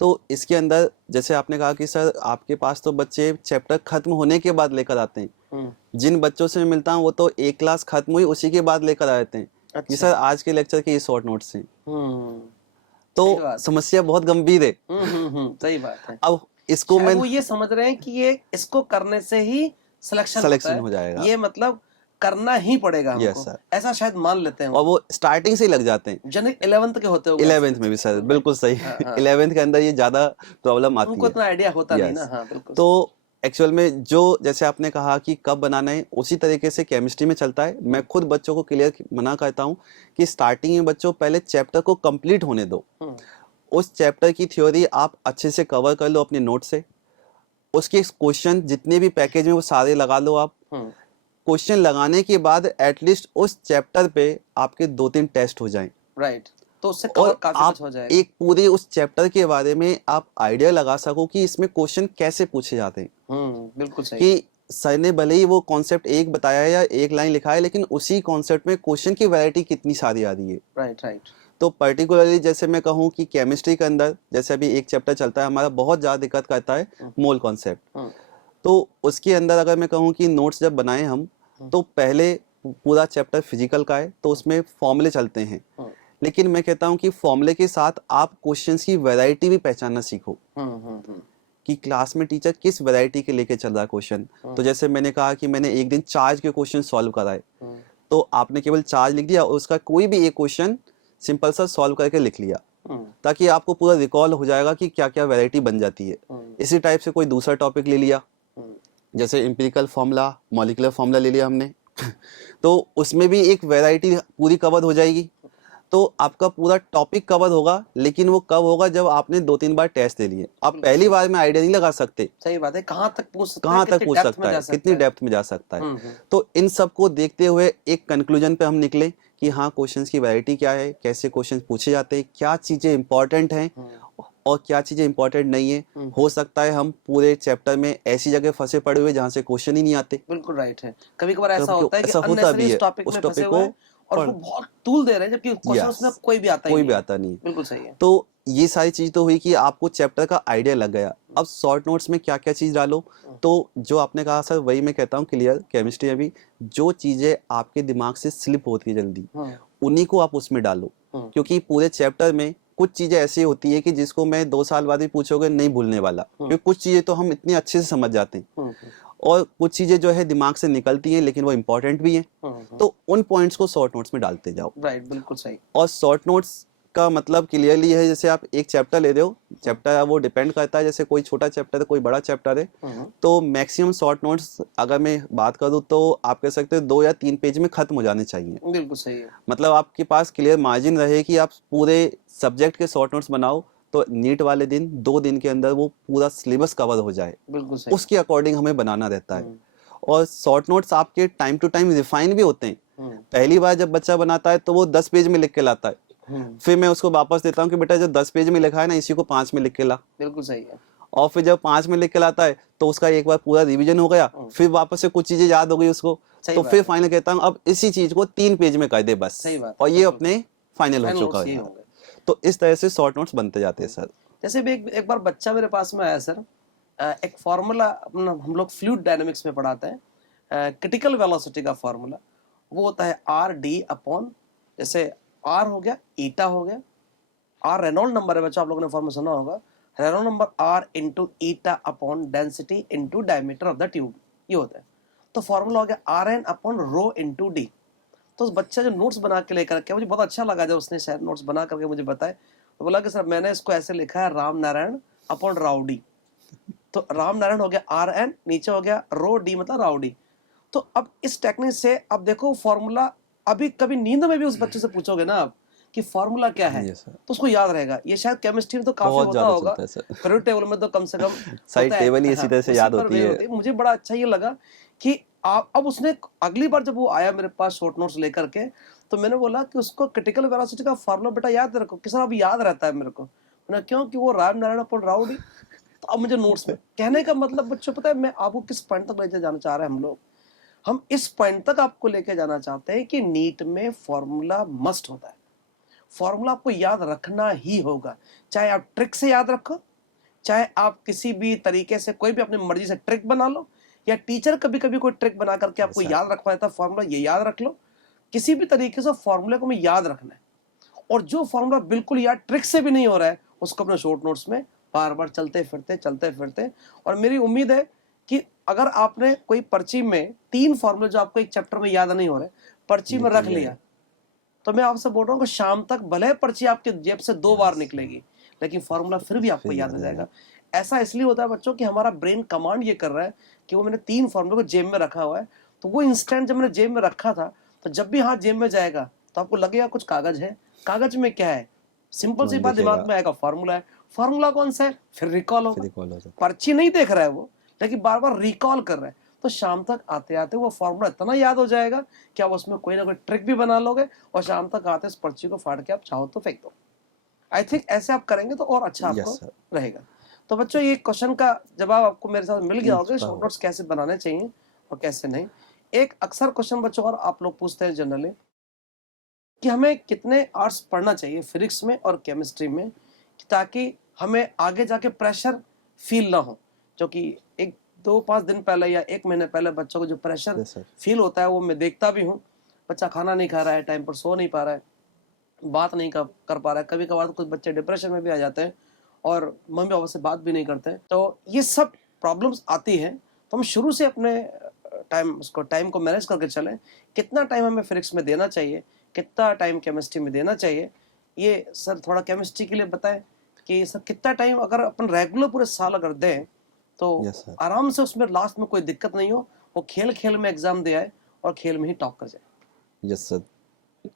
तो इसके अंदर जैसे आपने कहा कि सर आपके पास तो बच्चे चैप्टर खत्म होने के बाद लेकर आते हैं, हम्म, जिन बच्चों से मैं मिलता हूँ वो तो एक क्लास खत्म हुई उसी के बाद लेकर आते हैं कि अच्छा। सर आज के लेक्चर के ये शॉर्ट नोट्स हैं। सही तो बात। समस्या बहुत गंभीर है। सही बात है। अब इसको शायद मैं वो ये समझ रहे हैं कि ये इसको करने से ही सिलेक्शन होता सिलेक्शन है, हो जाएगा, ये मतलब करना ही पड़ेगा यस हमको, सर, ऐसा शायद मान लेते हैं और वो स्टार्टिंग से ही लग जाते हैं। जन 11th के होते होंगे 11th में भी सर, बिल्कुल सही। हाँ, हाँ। 11th के अंदर ये ज्यादा प्रॉब्लम आती उनको है। इतना आइडिया होता नहीं ना। यस, हाँ बिल्कुल। तो एक्चुअल में जो जैसे आपने कहा कि कब बनाना है उसी तरीके से केमिस्ट्री में चलता है। मैं खुद बच्चों को क्लियर मना करता हूँ कि स्टार्टिंग में बच्चों पहले चैप्टर को कंप्लीट होने दो, उस चैप्टर की थ्योरी आप अच्छे से कवर कर लो अपने नोट से, उसके क्वेश्चन जितने भी पैकेज में वो सारे लगा लो आप। क्वेश्चन लगाने के बाद एटलीस्ट उस चैप्टर पे आपके 2-3 टेस्ट हो जाएं, राइट, तो उससे कवर और काफी आप कुछ हो जाएगा। एक पूरे उस चैप्टर के बारे में आप आइडिया लगा सको कि इसमें क्वेश्चन कैसे पूछे जाते हैं। बिल्कुल सही। कि सर ने भले ही वो कॉन्सेप्ट एक बताया या एक लाइन लिखा है, लेकिन उसी कॉन्सेप्ट में क्वेश्चन की वैरायटी कितनी सारी आ रही है। Right right. तो पर्टिकुलरली जैसे मैं कहूँ कि केमिस्ट्री के अंदर जैसे अभी एक चैप्टर चलता है हमारा, बहुत ज़्यादा दिक्कत करता है मोल कॉन्सेप्ट। तो उसके अंदर अगर मैं कहूँ कि नोट्स जब बनाए हम, तो पहले पूरा चैप्टर फिजिकल का है तो उसमें फॉर्मूले चलते हैं, लेकिन मैं कहता हूँ कि फॉर्मूले के साथ आप क्वेश्चंस की वैरायटी भी पहचानना सीखो कि क्लास में टीचर किस वैरायटी के लेके चल रहा है क्वेश्चन। तो जैसे मैंने कहा कि मैंने एक दिन चार्ज के क्वेश्चन सॉल्व कराए, तो आपने केवल चार्ज लिख दिया और उसका कोई भी एक क्वेश्चन सिंपल सा सॉल्व करके लिख लिया, ताकि आपको पूरा रिकॉल हो जाएगा कि क्या क्या वैरायटी बन जाती है। इसी टाइप से कोई दूसरा टॉपिक ले लिया, जैसे एम्पिरिकल फॉर्मूला, मॉलिक्यूलर फॉर्मूला ले लिया हमने तो उसमें भी एक वैरायटी पूरी कवर हो जाएगी। तो आपका पूरा टॉपिक कवर होगा, लेकिन वो कब होगा जब आपने 2-3 बार टेस्ट दे लिए। आप पहली बार में आइडिया नहीं लगा सकते, सही बात है, कहाँ तक पूछ सकता कहाँ है, तक कितनी पूछ डेप्थ सकता में जा है, सकता कितनी है। डेप्थ में जा सकता है। तो इन सब को देखते हुए एक कंक्लूजन पे हम निकले कि हाँ, क्वेश्चंस की वैरायटी क्या है, कैसे क्वेश्चंस पूछे जाते हैं, क्या चीजें इंपॉर्टेंट हैं और क्या चीजें इंपॉर्टेंट नहीं है। हो सकता है हम पूरे चैप्टर में ऐसी जगह फंसे पड़े हुए जहाँ से क्वेश्चन ही नहीं आते। बिल्कुल राइट है, कभी कभार ऐसा कभी होता है कि ऐसा होता अननेसेसरी भी है, इस टॉपिक उस में फंसे टॉपिक हुए को हैं और वो बहुत टूल दे रहे हैं, जबकि क्वेश्चन उसमें कोई भी आता ही कोई नहीं भी है। आता नहीं। बिल्कुल सही है। तो ये सारी चीज तो हुई कि आपको चैप्टर का आइडिया लग गया। अब शॉर्ट नोट्स में क्या क्या चीज डालो, तो जो आपने कहा सर वही मैं कहता हूँ क्लियर केमिस्ट्री में भी जो चीजें आपके दिमाग से स्लिप होती है जल्दी, उन्हीं को आप उसमें डालो। क्योंकि पूरे चैप्टर में कुछ चीजें ऐसी होती है कि जिसको मैं 2 साल बाद भी पूछोगे नहीं भूलने वाला, क्योंकि कुछ चीजें तो हम इतनी अच्छे से समझ जाते हैं और कुछ चीजें जो है दिमाग से निकलती हैं लेकिन वो इंपॉर्टेंट भी हैं। तो उन पॉइंट्स को शॉर्ट नोट्स में डालते जाओ। राइट, बिल्कुल सही। और शॉर्ट नोट्स का मतलब क्लियरली है, जैसे आप एक चैप्टर ले रहे हो, चैप्टर वो डिपेंड करता है, जैसे कोई छोटा चैप्टर है कोई बड़ा चैप्टर है, तो मैक्सिमम शॉर्ट नोट्स अगर मैं बात करूँ तो आप कह सकते हो 2 या 3 पेज में खत्म हो जाने चाहिए। बिल्कुल सही है। मतलब आपके पास क्लियर मार्जिन रहे कि आप पूरे सब्जेक्ट के शॉर्ट नोट्स बनाओ, तो नीट वाले दिन 2 दिन के अंदर वो पूरा सिलेबस कवर हो जाए, बिल्कुल सही। उसके अकॉर्डिंग हमें बनाना रहता है। और शॉर्ट नोट्स आपके टाइम टू टाइम रिफाइन भी होते हैं। पहली बार जब बच्चा बनाता है तो वो 10 पेज में लिख के लाता है, फिर मैं उसको वापस देता हूँ कि बेटा जो 10 पेज में लिखा है ना, इसी को 5 में लिख के ला। बिल्कुल सही है। और फिर जब 5 में लिख के लाता है तो उसका एक बार पूरा रिवीजन हो गया, फिर वापस से कुछ चीजें याद हो गई उसको, तो फिर फाइनल कहता हूँ अब इसी चीज को 3 पेज में कर दे बस, और ये अपने फाइनल हो चुका है। तो इस तरह से शॉर्ट नोट्स बनते जाते हैं सर। जैसे भी एक बार बच्चा मेरे पास में आया सर, एक फार्मूला अपना हम लोग फ्लूइड डायनामिक्स में पढ़ाते हैं, क्रिटिकल वेलोसिटी का फार्मूला। वो होता है आर डी अपॉन, जैसे आर हो गया, ईटा हो गया, आर रेनॉल्ड नंबर है बच्चा, आप लोगों ने फॉर्मूला सुना होगा, Reynold number R into eta upon density into diameter of the tube, ये होता है। तो फार्मूला हो गया R N upon rho into D. तो उस बच्चा जो नोट्स बना के लेकर के, मुझे बहुत अच्छा लगा जब उसने शायद नोट्स बना करके मुझे बताए, तो बोला कि सर मैंने इसको ऐसे लिखा है राम नारायण अपॉन राउडी। तो राम नारायण हो गया आर एन, नीचे हो गया रो डी मतलब राउडी। तो अब इस टेक्निक से अब देखो फॉर्मूला, अभी कभी नींद में भी उस बच्चे से पूछोगे ना आप कि फॉर्मूला क्या है, तो उसको याद रहेगा। ये शायद केमिस्ट्री में तो काफी होता होगा, पीरियड टेबल में तो कम से कम साइड टेबल ही इसी तरह से याद होती है। मुझे बड़ा अच्छा ये लगा कि आप, अब उसने अगली बार जब वो आया मेरे पास शॉर्ट नोट्स लेकर के, तो मैंने बोला कि उसको क्रिटिकल वेलोसिटी का फार्मूला बेटा याद रखो। किस तरह अब याद रहता है मेरे को, मैंने क्यों कि वो राम नारायण अपॉन राउडी। तो अब मुझे नोट्स में कहने का मतलब बच्चों, पता है मैं आपको किस पॉइंट तक लेके जाना चाह रहे हैं हम इस पॉइंट तक आपको लेके जाना चाहते हैं कि नीट में फॉर्मूला मस्ट होता है। फॉर्मूला आपको याद रखना ही होगा, चाहे आप ट्रिक से याद रखो, चाहे आप किसी भी तरीके से कोई भी अपनी मर्जी से ट्रिक बना लो, या टीचर कभी कभी कोई ट्रिक बना करके आपको याद रखवा देता है फॉर्मूला, ये याद रख लो। किसी भी तरीके से फॉर्मूले को हमें याद रखना है, और जो फॉर्मूला बिल्कुल याद ट्रिक से भी नहीं हो रहा है, उसको अपने शॉर्ट नोट्स में बार बार चलते फिरते। और मेरी उम्मीद है कि अगर आपने कोई पर्ची में 3 फॉर्मूले जो आपको एक चैप्टर में याद नहीं हो रहे, पर्ची में रख लिया, तो मैं आपसे बोल रहा हूँ कि शाम तक भले पर्ची आपके जेब से 2 बार निकलेगी, लेकिन फॉर्मूला फिर भी आपको याद आ जाएगा। ऐसा इसलिए होता है बच्चों कि हमारा ब्रेन कमांड ये कर रहा है कि वो मैंने 3 फॉर्मूले को जेब में रखा हुआ है, तो वो इंस्टेंट जब मैंने जेब में रखा था, तो जब भी हाथ जेब में जाएगा तो आपको लगेगा कुछ कागज है, कागज में क्या है, सिंपल सी बात दिमाग में आएगा, फॉर्मूला है। फॉर्मूला कौन सा है, फिर रिकॉल होगा। पर्ची नहीं देख रहा है वो, लेकिन बार बार रिकॉल कर रहा है, तो शाम तक आते आते वो फॉर्मूला इतना याद हो जाएगा कि आप उसमें कोई ना कोई ट्रिक भी बना लोगे, और शाम तक आते इस पर्ची को फाड़ के आप चाहो तो फेंक दो। आई थिंक ऐसे आप करेंगे तो और अच्छा आपको रहेगा। तो बच्चों ये क्वेश्चन का जवाब आपको मेरे साथ मिल गया होगा, शॉर्ट नोट्स कैसे बनाने चाहिए और कैसे नहीं। एक अक्सर क्वेश्चन बच्चों और आप लोग पूछते हैं जनरली कि हमें कितने आवर्स पढ़ना चाहिए फिजिक्स में और केमिस्ट्री में, ताकि हमें आगे जाके प्रेशर फील ना हो। जो कि 1-2-5 दिन पहले या 1 महीने पहले बच्चों को जो प्रेशर फील होता है, वो मैं देखता भी हूँ। बच्चा खाना नहीं खा रहा है, टाइम पर सो नहीं पा रहा है, बात नहीं कर पा रहा है, कभी कभार तो कुछ बच्चे डिप्रेशन में भी आ जाते हैं और मम्मी पापा से बात भी नहीं करते हैं। तो ये सब प्रॉब्लम्स आती हैं, तो हम शुरू से अपने टाइम को मैनेज करके चलें। कितना टाइम हमें फिजिक्स में देना चाहिए, कितना टाइम केमिस्ट्री में देना चाहिए, ये सर थोड़ा केमिस्ट्री के लिए बताएं कि सर कितना टाइम अगर अपन रेगुलर पूरे साल अगर दें तो यस सर। आराम से उसमें लास्ट में कोई दिक्कत नहीं हो, वो खेल खेल में एग्जाम दे आए और खेल में ही टॉप कर जाए। Yes sir.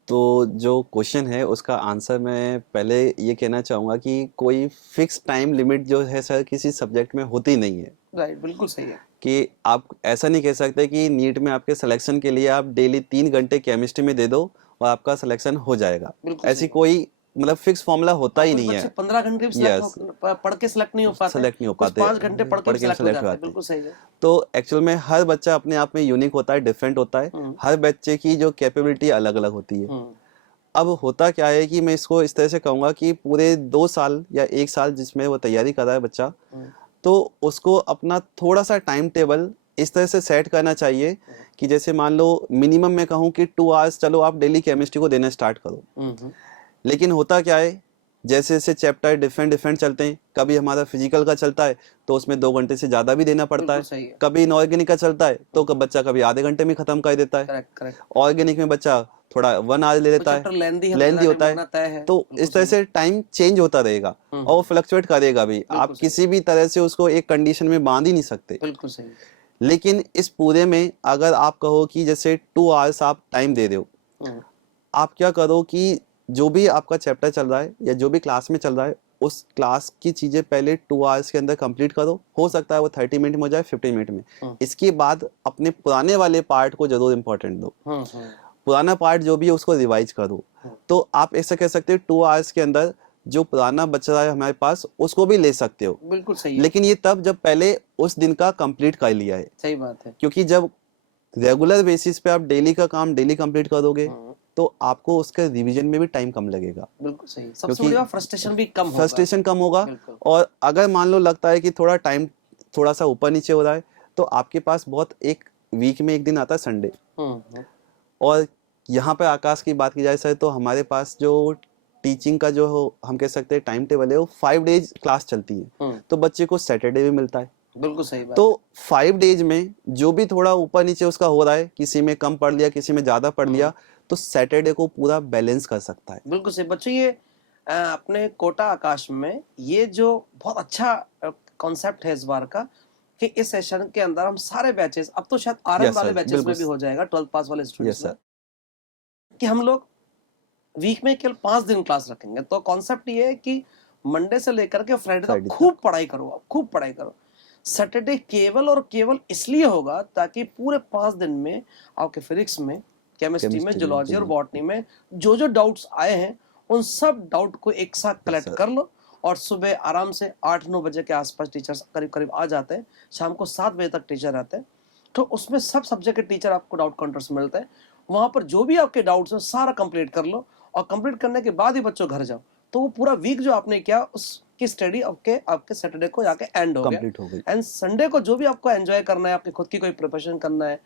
तो जो क्वेश्चन है उसका आंसर मैं पहले ये कहना चाहूँगा कि कोई फिक्स टाइम लिमिट जो है सर किसी सब्जेक्ट में होती नहीं है। राइट, बिल्कुल सही है। कि आप ऐसा नहीं कह सकते कि नीट में आपके सिलेक्शन के लिए आप डेली 3 घंटे केमिस्ट्री में दे दो और आपका सिलेक्शन हो जाएगा। बिल्कुल ऐसी सही। कोई मतलब फिक्स फॉर्मूला होता ही कुछ नहीं बच्चे है। 15 घंटे भी यस, पढ़ के सिलेक्ट नहीं हो पाते, सेलेक्ट नहीं हो कुछ पाते, 5 घंटे पढ़ के पढ़ भी के सिलेक्ट हो सेलेक्ट जाते हैं। होते। बिल्कुल सही है। तो एक्चुअल में हर बच्चा अपने आप में यूनिक होता है, डिफरेंट होता है। हर बच्चे की जो कैपेबिलिटी अलग अलग होती है। अब होता क्या है कि मैं इसको इस तरह से कहूँगा कि पूरे 2 साल या 1 साल जिसमें वो तैयारी कर रहा है बच्चा, तो उसको अपना थोड़ा सा टाइम टेबल इस तरह से सेट करना चाहिए कि जैसे मान लो मिनिमम मैं कहूँ कि 2 आवर्स चलो आप डेली केमिस्ट्री को देना स्टार्ट करो। लेकिन होता क्या है, जैसे जैसे चैप्टर डिफरेंट डिफरेंट चलते हैं, कभी हमारा फिजिकल का चलता है तो उसमें 2 घंटे से ज़्यादा भी देना पड़ता बिल्कुल सही है। है। कभी इनऑर्गेनिक का चलता है तो बच्चा कभी आधे घंटे में ख़त्म कर देता है। Correct correct. ऑर्गेनिक में बच्चा थोड़ा 1 आवर ले लेता चैप्टर है, लेंदी है तो लेंदी ज़्यादा होता टाइम है। लगना तय है। तो बिल्कुल इस तरह सही। से टाइम चेंज होता रहेगा और वो फ्लक्चुएट करेगा भी। आप सही। किसी भी तरह से उसको एक कंडीशन में बांध ही नहीं सकते। बिल्कुल सही। लेकिन इस पूरे में अगर आप कहो कि जैसे 2 आवर्स आप टाइम दे रहे हो, आप क्या करो कि जो भी आपका चैप्टर चल रहा है या जो भी क्लास में चल रहा है उस क्लास की चीज़ें पहले 2 आवर्स के अंदर कंप्लीट करो। हो सकता है वो 30 मिनट में हो जाए, 15 मिनट में। इसके बाद अपने पुराने वाले पार्ट को जरूर इम्पोर्टेंट दो। पुराना पार्ट जो भी है उसको रिवाइज करो। तो आप ऐसा कह सकते हो 2 आवर्स के अंदर जो पुराना बच रहा है हमारे पास उसको भी ले सकते हो। बिल्कुल सही है। लेकिन ये तब जब पहले उस दिन का कंप्लीट कर लिया है। सही बात है। क्योंकि जब रेगुलर बेसिस पे आप डेली का काम डेली कंप्लीट करोगे तो आपको उसके रिवीजन में भी टाइम कम लगेगा। बिल्कुल सही। सबसे बड़ी बात फ्रस्ट्रेशन भी कम होगा। फ्रस्ट्रेशन कम होगा। बिल्कुल। और अगर मान लो लगता है कि थोड़ा टाइम थोड़ा सा ऊपर नीचे हो रहा है तो आपके पास बहुत एक वीक में एक दिन आता है संडे। और यहाँ पे आकाश की बात की जाए सर तो हमारे पास जो टीचिंग का जो हम कह सकते हैं टाइम टेबल है वो 5 डेज क्लास चलती है। तो बच्चे को सैटरडे भी मिलता है। बिल्कुल सही बात। तो 5 डेज में जो भी थोड़ा ऊपर नीचे उसका हो रहा है, किसी में कम पढ़ लिया किसी में ज़्यादा पढ़ लिया, तो सैटरडे को पूरा बैलेंस कर सकता है। बिल्कुल सही। बच्चों ये अपने कोटा आकाश में ये जो बहुत अच्छा कॉन्सेप्ट है इस बार का कि इस सेशन के अंदर हम सारे बैचेस, अब तो शायद आरएम Yes, वाले sir, बैचेस में बिल्कुल। भी हो जाएगा 12th पास वाले यस स्टूडेंट्स सर। में, कि हम लोग वीक में केवल 5 दिन क्लास रखेंगे। तो कॉन्सेप्ट ये है कि मंडे से लेकर के फ्राइडे तक फ्राइडे खूब पढ़ाई करो, आप खूब पढ़ाई करो। सैटरडे केवल और केवल इसलिए होगा ताकि पूरे 5 दिन में आपके फिजिक्स में, केमिस्ट्री में, जूलॉजी और बॉटनी में जो जो डाउट्स आए हैं उन सब डाउट को एक साथ कलेक्ट कर लो। और सुबह आराम से 8-9 बजे के आसपास टीचर्स करीब करीब आ जाते हैं, शाम को 7 बजे तक टीचर रहते हैं। तो उसमें सब सब्जेक्ट के टीचर आपको डाउट काउंटर्स मिलते हैं। वहां पर जो भी आपके डाउट्स हैं सारा कंप्लीट कर लो और कंप्लीट करने के बाद ही बच्चों घर जाओ। तो वो पूरा वीक जो आपने किया उसकी स्टडी आपके सैटरडे को जाके एंड हो गया। कंप्लीट हो गई। एंड संडे को जो भी आपको एंजॉय करना है, आपकी खुद की कोई प्रिपरेशन करना है,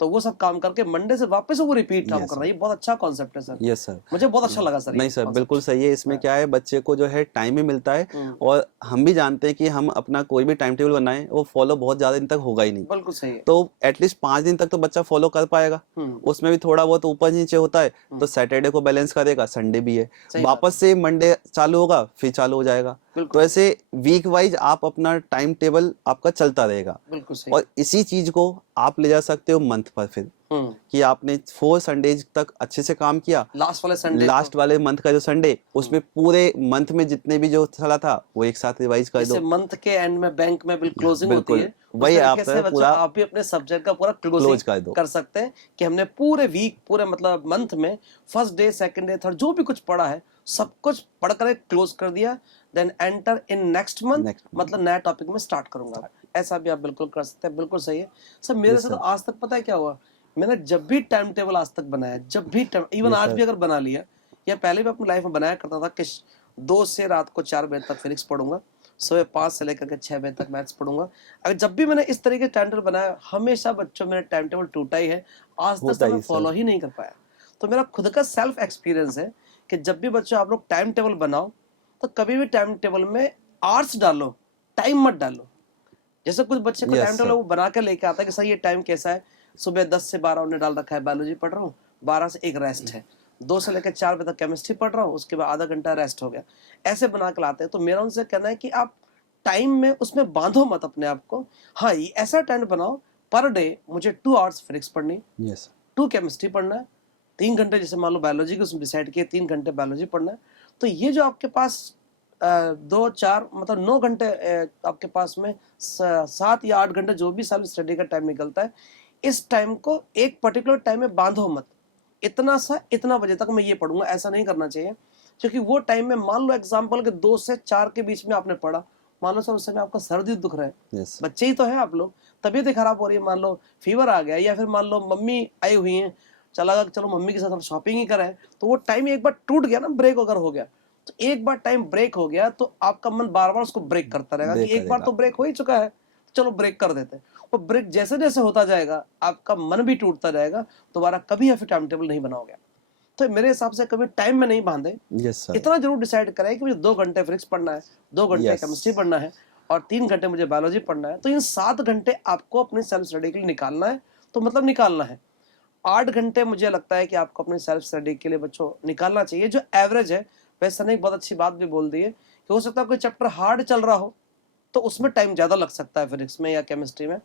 तो वो सब काम करके मंडे से वापस वो रिपीट काम करना है। ये बहुत अच्छा कॉन्सेप्ट है सर। Yes sir. मुझे बहुत अच्छा लगा सर। नहीं सर, बिल्कुल सही है। इसमें क्या है, बच्चे को जो है टाइम भी मिलता है और हम भी जानते हैं कि हम अपना कोई भी टाइम टेबल बनाएं वो फॉलो बहुत ज्यादा दिन तक होगा ही नहीं। बिल्कुल सही है। तो एटलीस्ट 5 दिन तक तो बच्चा फॉलो कर पाएगा। उसमें भी थोड़ा बहुत ऊपर नीचे होता है तो सैटरडे को बैलेंस करेगा, संडे भी है, वापस से मंडे चालू होगा फिर चालू हो जाएगा। तो ऐसे वीक वाइज आप अपना टाइम टेबल आपका चलता रहेगा। बिल्कुल सही। और इसी चीज को आप ले जा सकते हो मंथ पर फिर कि आपने 4 संडेज तक अच्छे से काम किया, लास्ट वाले मंथ का जो संडे उसमें पूरे मंथ में जितने भी जो चला था वो एक साथ रिवाइज कर दो। मंथ के एंड में बैंक में बिल क्लोजिंग होती है, वही आप पूरा आप भी अपने सब्जेक्ट का पूरा क्लोज कर सकते हैं कि हमने पूरे वीक, पूरे मतलब मंथ में first day, second day, third जो भी कुछ पढ़ा है सब कुछ पढ़ कर क्लोज कर दिया। Then enter in next month, मतलब नया टॉपिक में स्टार्ट करूंगा। ऐसा भी आप बिल्कुल कर सकते हैं। बिल्कुल सही है सर। मेरे से तो आज तक पता है क्या हुआ, मैंने जब भी टाइम टेबल आज तक बनाया, जब भी इवन आज भी अगर बना लिया या पहले भी अपनी लाइफ में बनाया करता था कि 2 से रात को 4 बजे तक फिजिक्स पढ़ूंगा, सुबह 5 से लेकर के 6 बजे तक मैथ्स पढ़ूंगा। अगर जब भी मैंने इस तरीके टाइम टेबल बनाया, हमेशा बच्चों मेरा टाइम टेबल टूटा ही है, आज तक मैं फॉलो ही नहीं कर पाया। तो मेरा खुद का सेल्फ एक्सपीरियंस है कि जब भी बच्चों आप लोग टाइम टेबल बनाओ तो कभी भी टाइम टेबल में आवर्स डालो, टाइम मत डालो। जैसे कुछ बच्चे को Yes, टाइम टेबल sir. वो बना के लेके आता है कि सर ये टाइम कैसा है, सुबह 10 से 12 उन्होंने डाल रखा है बायोलॉजी पढ़ रहा हूँ, 12 से 1 रेस्ट है, 2 से लेकर 4 बजे तक केमिस्ट्री पढ़ रहा हूँ, उसके बाद आधा घंटा रेस्ट हो गया, ऐसे बना के लाते हैं। तो मेरा उनसे कहना है कि आप टाइम में उसमें बांधो मत अपने आप को। हाँ, ये ऐसा टाइम बनाओ, पर डे मुझे 2 आवर्स फिजिक्स पढ़नी, Yes. 2 केमिस्ट्री पढ़ना है, 3 घंटे जैसे मान लो बायोलॉजी के उसमें डिसाइड किए 3 घंटे बायोलॉजी पढ़ना है। तो ये जो आपके पास 2-4 मतलब 9 घंटे आपके पास में 7 या 8 घंटे जो भी सेल्फ स्टडी का टाइम निकलता है, इस टाइम को एक पर्टिकुलर टाइम में बांधो मत, इतना सा इतना बजे तक मैं ये पढ़ूंगा, ऐसा नहीं करना चाहिए। क्योंकि वो टाइम में मान लो एग्जाम्पल के 2 से 4 के बीच में आपने पढ़ा, मान लो सर उस समय आपका सर्दी दुख रहा है, Yes. बच्चे ही तो है आप लोग, तबीयत खराब हो रही है, मान लो फीवर आ गया, या फिर मान लो मम्मी आई हुई हैं, चला चलो मम्मी के साथ हम शॉपिंग ही करें, तो वो टाइम एक बार टूट गया ना, ब्रेक अगर हो गया तो एक बार टाइम ब्रेक हो गया तो आपका मन बार बार उसको ब्रेक करता रहेगा कि Break एक बार करेगा। तो ब्रेक हो ही चुका है, चलो ब्रेक कर देते हैं। और ब्रेक जैसे जैसे होता जाएगा आपका मन भी टूटता जाएगा, दोबारा कभी या फिर टाइम टेबल नहीं बनाओगे। तो मेरे हिसाब से कभी टाइम में नहीं बांधे, Yes, sir. इतना जरूर डिसाइड करें कि मुझे 2 घंटे फिजिक्स पढ़ना है, 2 घंटे Yes. केमिस्ट्री पढ़ना है और 3 घंटे मुझे बायोलॉजी पढ़ना है। तो इन 7 घंटे आपको अपने सेल्फ स्टडी के लिए निकालना है, तो मतलब निकालना है। 8 घंटे मुझे लगता है कि आपको अपने सेल्फ स्टडी के लिए बच्चों निकालना चाहिए, जो एवरेज है। वैसे नहीं, बहुत अच्छी बात भी बोल दी है कि हो सकता है कोई चैप्टर हार्ड चल रहा हो तो उसमें टाइम ज्यादा लग सकता है फिजिक्स में या केमिस्ट्री में,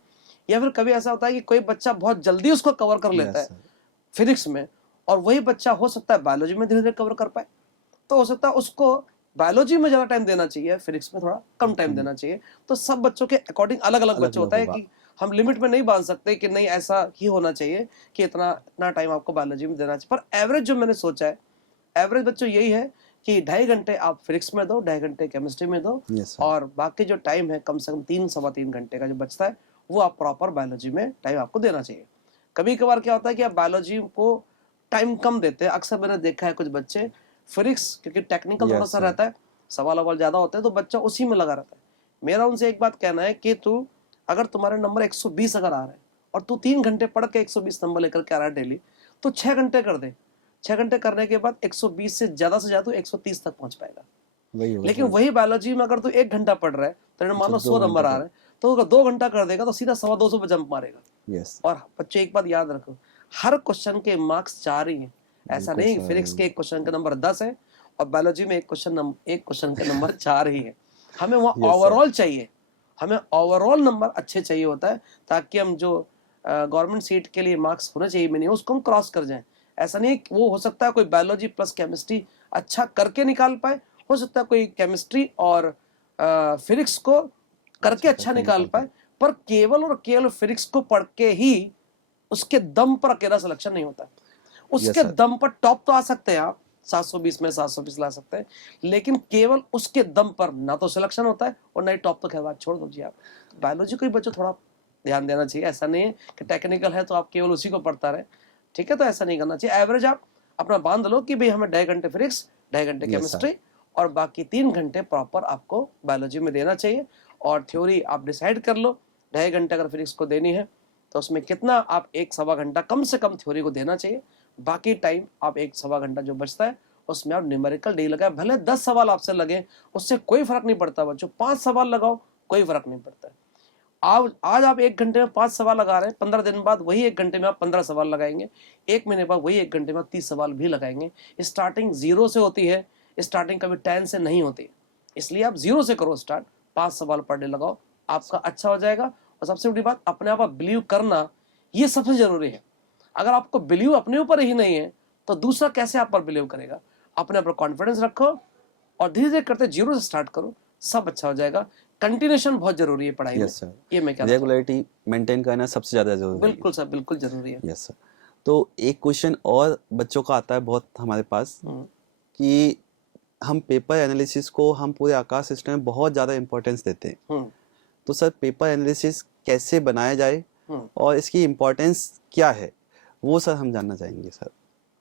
या फिर कभी ऐसा होता है कि कोई बच्चा बहुत जल्दी उसको कवर कर लेता Yes, है sir. फिजिक्स में, और वही बच्चा हो सकता है बायोलॉजी में धीरे धीरे कवर कर पाए। तो हो सकता है उसको बायोलॉजी में ज्यादा टाइम देना चाहिए, फिजिक्स में थोड़ा कम टाइम देना चाहिए। तो सब बच्चों के अकॉर्डिंग अलग अलग बच्चे अलग-अलग होता है होगा। कि हम लिमिट में नहीं बांध सकते कि नहीं ऐसा ही होना चाहिए कि इतना इतना टाइम आपको बायोलॉजी में देना चाहिए। पर एवरेज जो मैंने सोचा है, एवरेज बच्चों यही है कि 2.5 घंटे आप फिजिक्स में दो, 2.5 घंटे केमिस्ट्री में दो, Yes, sir. और बाकी जो टाइम है कम से कम 3-3.25 घंटे का जो बचता है वो आप प्रॉपर बायोलॉजी में टाइम आपको देना चाहिए। कभी कभार क्या होता है कि आप बायोलॉजी को टाइम कम देते हैं, अक्सर मैंने देखा है कुछ बच्चे फिजिक्स क्योंकि टेक्निकल थोड़ा Yes, सा sir. रहता है, सवाल अवाल ज्यादा होते हैं, तो बच्चा उसी में लगा रहता है। मेरा उनसे एक बात कहना है कि तू अगर तुम्हारे नंबर 120 अगर आ रहे हैं और तू 3 घंटे पढ़ के 120 नंबर लेकर के आ रहा है डेली, तो 6 घंटे कर दे। 6 घंटे करने के बाद 120 से ज्यादा 130 तक पहुंच पाएगा। वही होगा लेकिन सर। वही बायोलॉजी में अगर तू 1 घंटा पढ़ रहा है तो मान लो अच्छा, 100 2 नंबर घंटे आ रहे हैं, तो अगर 2 घंटा कर देगा तो सीधा 250 पे जंप मारेगा। Yes. और बच्चे एक बात याद रखो, हर क्वेश्चन के मार्क्स 4 ही हैं। ऐसा बिल्कुल नहीं कि सर। फिजिक्स के एक क्वेश्चन का नंबर 10 है और बायोलॉजी में एक क्वेश्चन का नंबर 4 ही है। हमें वहाँ Yes, sir. ओवरऑल चाहिए, हमें ओवरऑल नंबर अच्छे चाहिए होता है, ताकि हम जो गवर्नमेंट सीट के लिए मार्क्स होने चाहिए मिनिमम उसको हम क्रॉस कर जाएं। ऐसा नहीं वो हो सकता है कोई बायोलॉजी प्लस केमिस्ट्री अच्छा करके निकाल पाए, हो सकता है कोई केमिस्ट्री और फिजिक्स को करके अच्छा निकाल पाए, पर केवल और केवल फिजिक्स को पढ़ के ही उसके दम पर अकेला सिलेक्शन नहीं होता। उसके sir. दम पर टॉप तो आ सकते हैं आप, 720 में 720 ला सकते हैं, लेकिन केवल उसके दम पर ना तो सिलेक्शन होता है और ना ही टॉप, तो खैर बात छोड़ दीजिए आप। तो बायोलॉजी को ही बच्चों थोड़ा ध्यान देना चाहिए। ऐसा नहीं है कि टेक्निकल है तो आप केवल उसी को पढ़ता रहे, ठीक है, तो ऐसा नहीं करना चाहिए। एवरेज आप अपना बांध लो कि भाई हमें 2.5 घंटे फिजिक्स, 2.5 घंटे Yes, sir. केमिस्ट्री और बाकी 3 घंटे प्रॉपर आपको बायोलॉजी में देना चाहिए। और थ्योरी आप डिसाइड कर लो, 2.5 घंटे अगर फिजिक्स को देनी है तो उसमें कितना आप 1-1.25 घंटा कम से कम थ्योरी को देना चाहिए। बाकी टाइम आप 1-1.25 घंटा जो बचता है उसमें आप न्यूमेरिकल डी लगाए, भले 10 सवाल आपसे लगे उससे कोई फर्क नहीं पड़ता बच्चों, 5 सवाल लगाओ कोई फर्क नहीं पड़ता है। आज आप 1 घंटे में 5 सवाल लगा रहे हैं, 15 दिन बाद वही 1 घंटे में आप 15 सवाल लगाएंगे, 1 महीने बाद वही 1 घंटे में 30 सवाल भी लगाएंगे। स्टार्टिंग 0 से होती है, स्टार्टिंग कभी 10 से नहीं होती, इसलिए आप 0 से करो स्टार्ट, 5 सवाल पर डे लगाओ, आपका अच्छा हो जाएगा। और सबसे बड़ी बात, अपने आप बिलीव करना, ये सबसे जरूरी है। अगर आपको बिलीव अपने ऊपर ही नहीं है तो दूसरा कैसे आप पर बिलीव करेगा। अपने ऊपर कॉन्फिडेंस रखो और धीरे धीरे करते 0 से स्टार्ट करो, सब अच्छा हो जाएगा। कंटिन्यूशन बहुत जरूरी है पढ़ाई में। Yes, sir. ये मैं कहना रेगुलरिटी मेंटेन करना सबसे ज़्यादा जरूरी है। बिल्कुल सर, बिल्कुल जरूरी है। Yes sir. तो एक क्वेश्चन और बच्चों का आता है बहुत हमारे पास कि हम पेपर एनालिसिस को हम पूरे आकाश सिस्टम में बहुत ज़्यादा इम्पोर्टेंस देते हैं। तो सर पेपर एनालिसिस कैसे बनाया जाए और इसकी इम्पोर्टेंस क्या है, वो सर हम जानना चाहेंगे सर।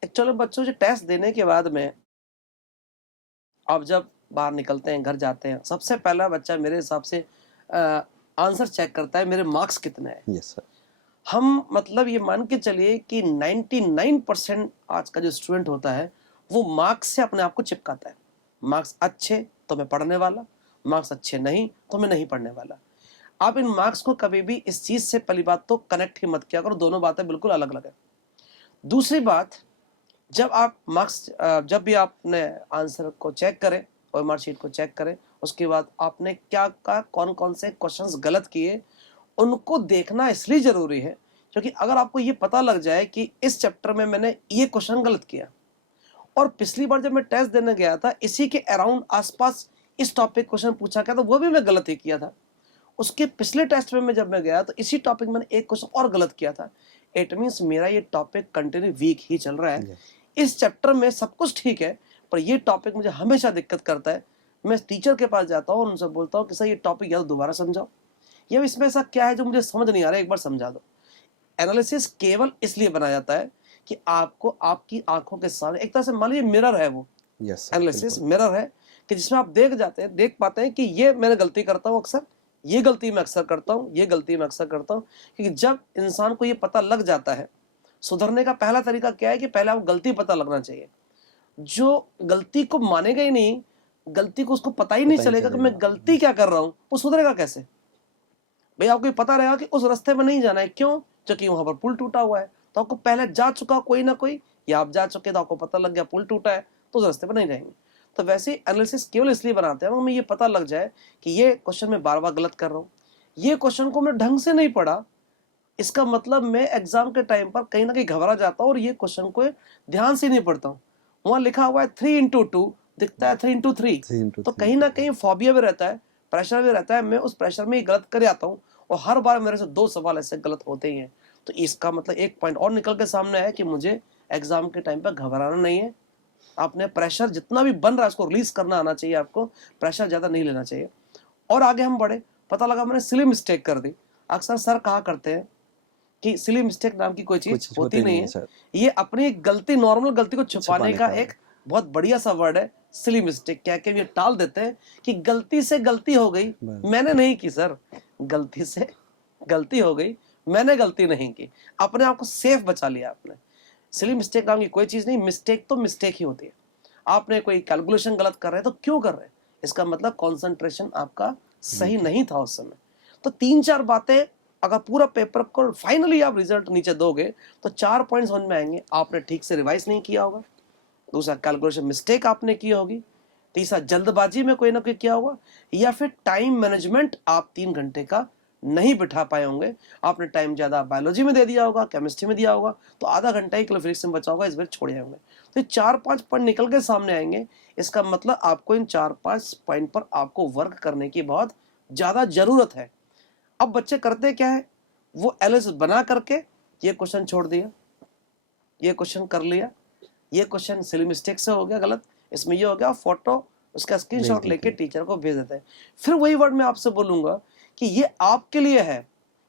एक्चुअली बच्चों जो टेस्ट देने के बाद में अब जब बाहर निकलते हैं, घर जाते हैं, सबसे पहला बच्चा मेरे हिसाब से आंसर चेक करता है मेरे मार्क्स कितने हैं। Yes sir. हम मतलब ये मान के चलिए कि 99% आज का जो स्टूडेंट होता है वो मार्क्स से अपने आप को चिपकाता है। मार्क्स अच्छे तो मैं पढ़ने वाला, मार्क्स अच्छे नहीं तो मैं नहीं पढ़ने वाला। आप इन मार्क्स को कभी भी इस चीज से पहली बात तो कनेक्ट ही मत किया करो, दोनों बातें बिल्कुल अलग अलग है। दूसरी बात, जब आप मार्क्स जब भी आपने आंसर को चेक करें और मार्कशीट को चेक करें, उसके बाद आपने क्या क्या कौन कौन से क्वेश्चंस गलत किए उनको देखना इसलिए जरूरी है क्योंकि अगर आपको ये पता लग जाए कि इस चैप्टर में मैंने ये क्वेश्चन गलत किया और पिछली बार जब मैं टेस्ट देने गया था इसी के अराउंड आसपास इस टॉपिक क्वेश्चन पूछा गया तो वो भी मैं गलत ही किया था, उसके पिछले टेस्ट में जब मैं गया तो इसी टॉपिक मैंने एक क्वेश्चन और गलत किया था, इट मीन्स मेरा ये टॉपिक कंटिन्यू वीक ही चल रहा है। इस चैप्टर में सब कुछ ठीक है पर ये टॉपिक मुझे हमेशा दिक्कत करता है। मैं टीचर के पास जाता हूँ और उनसे बोलता हूँ कि सर ये टॉपिक या तो दोबारा समझाओ या इसमें ऐसा क्या है जो मुझे समझ नहीं आ रहा है, एक बार समझा दो। एनालिसिस केवल इसलिए बनाया जाता है कि आपको आपकी आंखों के सामने एक तरह से मान लीजिए मिरर है, वो एनालिसिस मिरर है कि जिसमें आप देख पाते हैं कि ये मैंने गलती करता हूँ अक्सर, ये गलती मैं अक्सर करता हूँ, ये गलती मैं अक्सर करता हूँ। क्योंकि जब इंसान को ये पता लग जाता है, सुधरने का पहला तरीका क्या है कि पहले आपको गलती पता लगना चाहिए। जो गलती को मानेगा ही नहीं, गलती को उसको पता ही नहीं चलेगा कि मैं गलती क्या कर रहा हूँ, वो सुधरेगा कैसे? भाई आपको पता रहेगा कि उस रास्ते में नहीं जाना है, क्यों? क्योंकि वहां पर पुल टूटा हुआ है, तो आपको पहले जा चुका कोई ना कोई, या आप जा चुके तो आपको पता लग गया पुल टूटा है, तो उस रास्ते पर नहीं रहेंगे। तो वैसे एनालिसिस केवल इसलिए बनाते हैं हमें ये पता लग जाए कि ये क्वेश्चन मैं बार बार गलत कर रहा हूँ, ये क्वेश्चन को मैं ढंग से नहीं पढ़ा, इसका मतलब मैं एग्जाम के टाइम पर कहीं ना कहीं घबरा जाता हूँ और ये क्वेश्चन को ध्यान से नहीं पढ़ता हूँ। वहां लिखा हुआ है 3x2 दिखता है 3x3, तो कहीं ना कहीं फोबिया भी रहता है, प्रेशर भी रहता है, मैं उस प्रेशर में ही गलत कर आता हूँ और हर बार मेरे से 2 सवाल ऐसे गलत होते ही हैं। तो इसका मतलब एक पॉइंट और निकल के सामने है कि मुझे एग्जाम के टाइम पर घबराना नहीं है। आपने प्रेशर जितना भी बन रहा है उसको रिलीज करना आना चाहिए, आपको प्रेशर ज्यादा नहीं लेना चाहिए। और आगे हम बढ़े, पता लगा मैंने सिली मिस्टेक कर दी। अक्सर सर कहा करते हैं कि सिली मिस्टेक नाम की कोई चीज होती नहीं है, ये अपनी गलती, नॉर्मल गलती को छुपाने का एक बहुत बढ़िया सा वर्ड है सिली मिस्टेक। क्या ये टाल देते हैं कि गलती से गलती हो गई, मैंने नहीं की सर, गलती से गलती हो गई, मैंने गलती नहीं की, अपने आप को सेफ बचा लिया आपने। सिली मिस्टेक नाम की कोई चीज नहीं, मिस्टेक तो मिस्टेक ही होती है। आपने कोई कैलकुलेशन गलत कर रहे हैं तो क्यों कर रहे हैं, इसका मतलब कंसंट्रेशन आपका सही नहीं था उस समय। तो 3-4 बातें अगर पूरा पेपर को फाइनली आप रिजल्ट नीचे दोगे तो 4 पॉइंट समझ में आएंगे। आपने ठीक से रिवाइज नहीं किया होगा, दूसरा कैलकुलेशन मिस्टेक आपने की होगी, तीसरा जल्दबाजी में कोई ना कोई किया होगा, या फिर टाइम मैनेजमेंट आप 3 घंटे का नहीं बिठा पाए होंगे। आपने टाइम ज्यादा बायोलॉजी में दे दिया होगा, केमिस्ट्री में दिया होगा, तो आधा घंटा ही केवल फिजिक्स में बचा होगा, इस बार छोड़े होंगे। तो 4-5 पॉइंट निकल के सामने आएंगे। इसका मतलब आपको इन 4-5 पॉइंट पर आपको वर्क करने की बहुत ज्यादा जरूरत है। अब बच्चे करते क्या है, वो एनालिसिस बना करके ये क्वेश्चन छोड़ दिया, ये क्वेश्चन कर लिया, ये क्वेश्चन सिली मिस्टेक से हो गया गलत, इसमें ये हो गया, फोटो उसका स्क्रीनशॉट लेके टीचर को भेज देते हैं। फिर वही वर्ड मैं आपसे बोलूंगा कि ये आपके लिए है,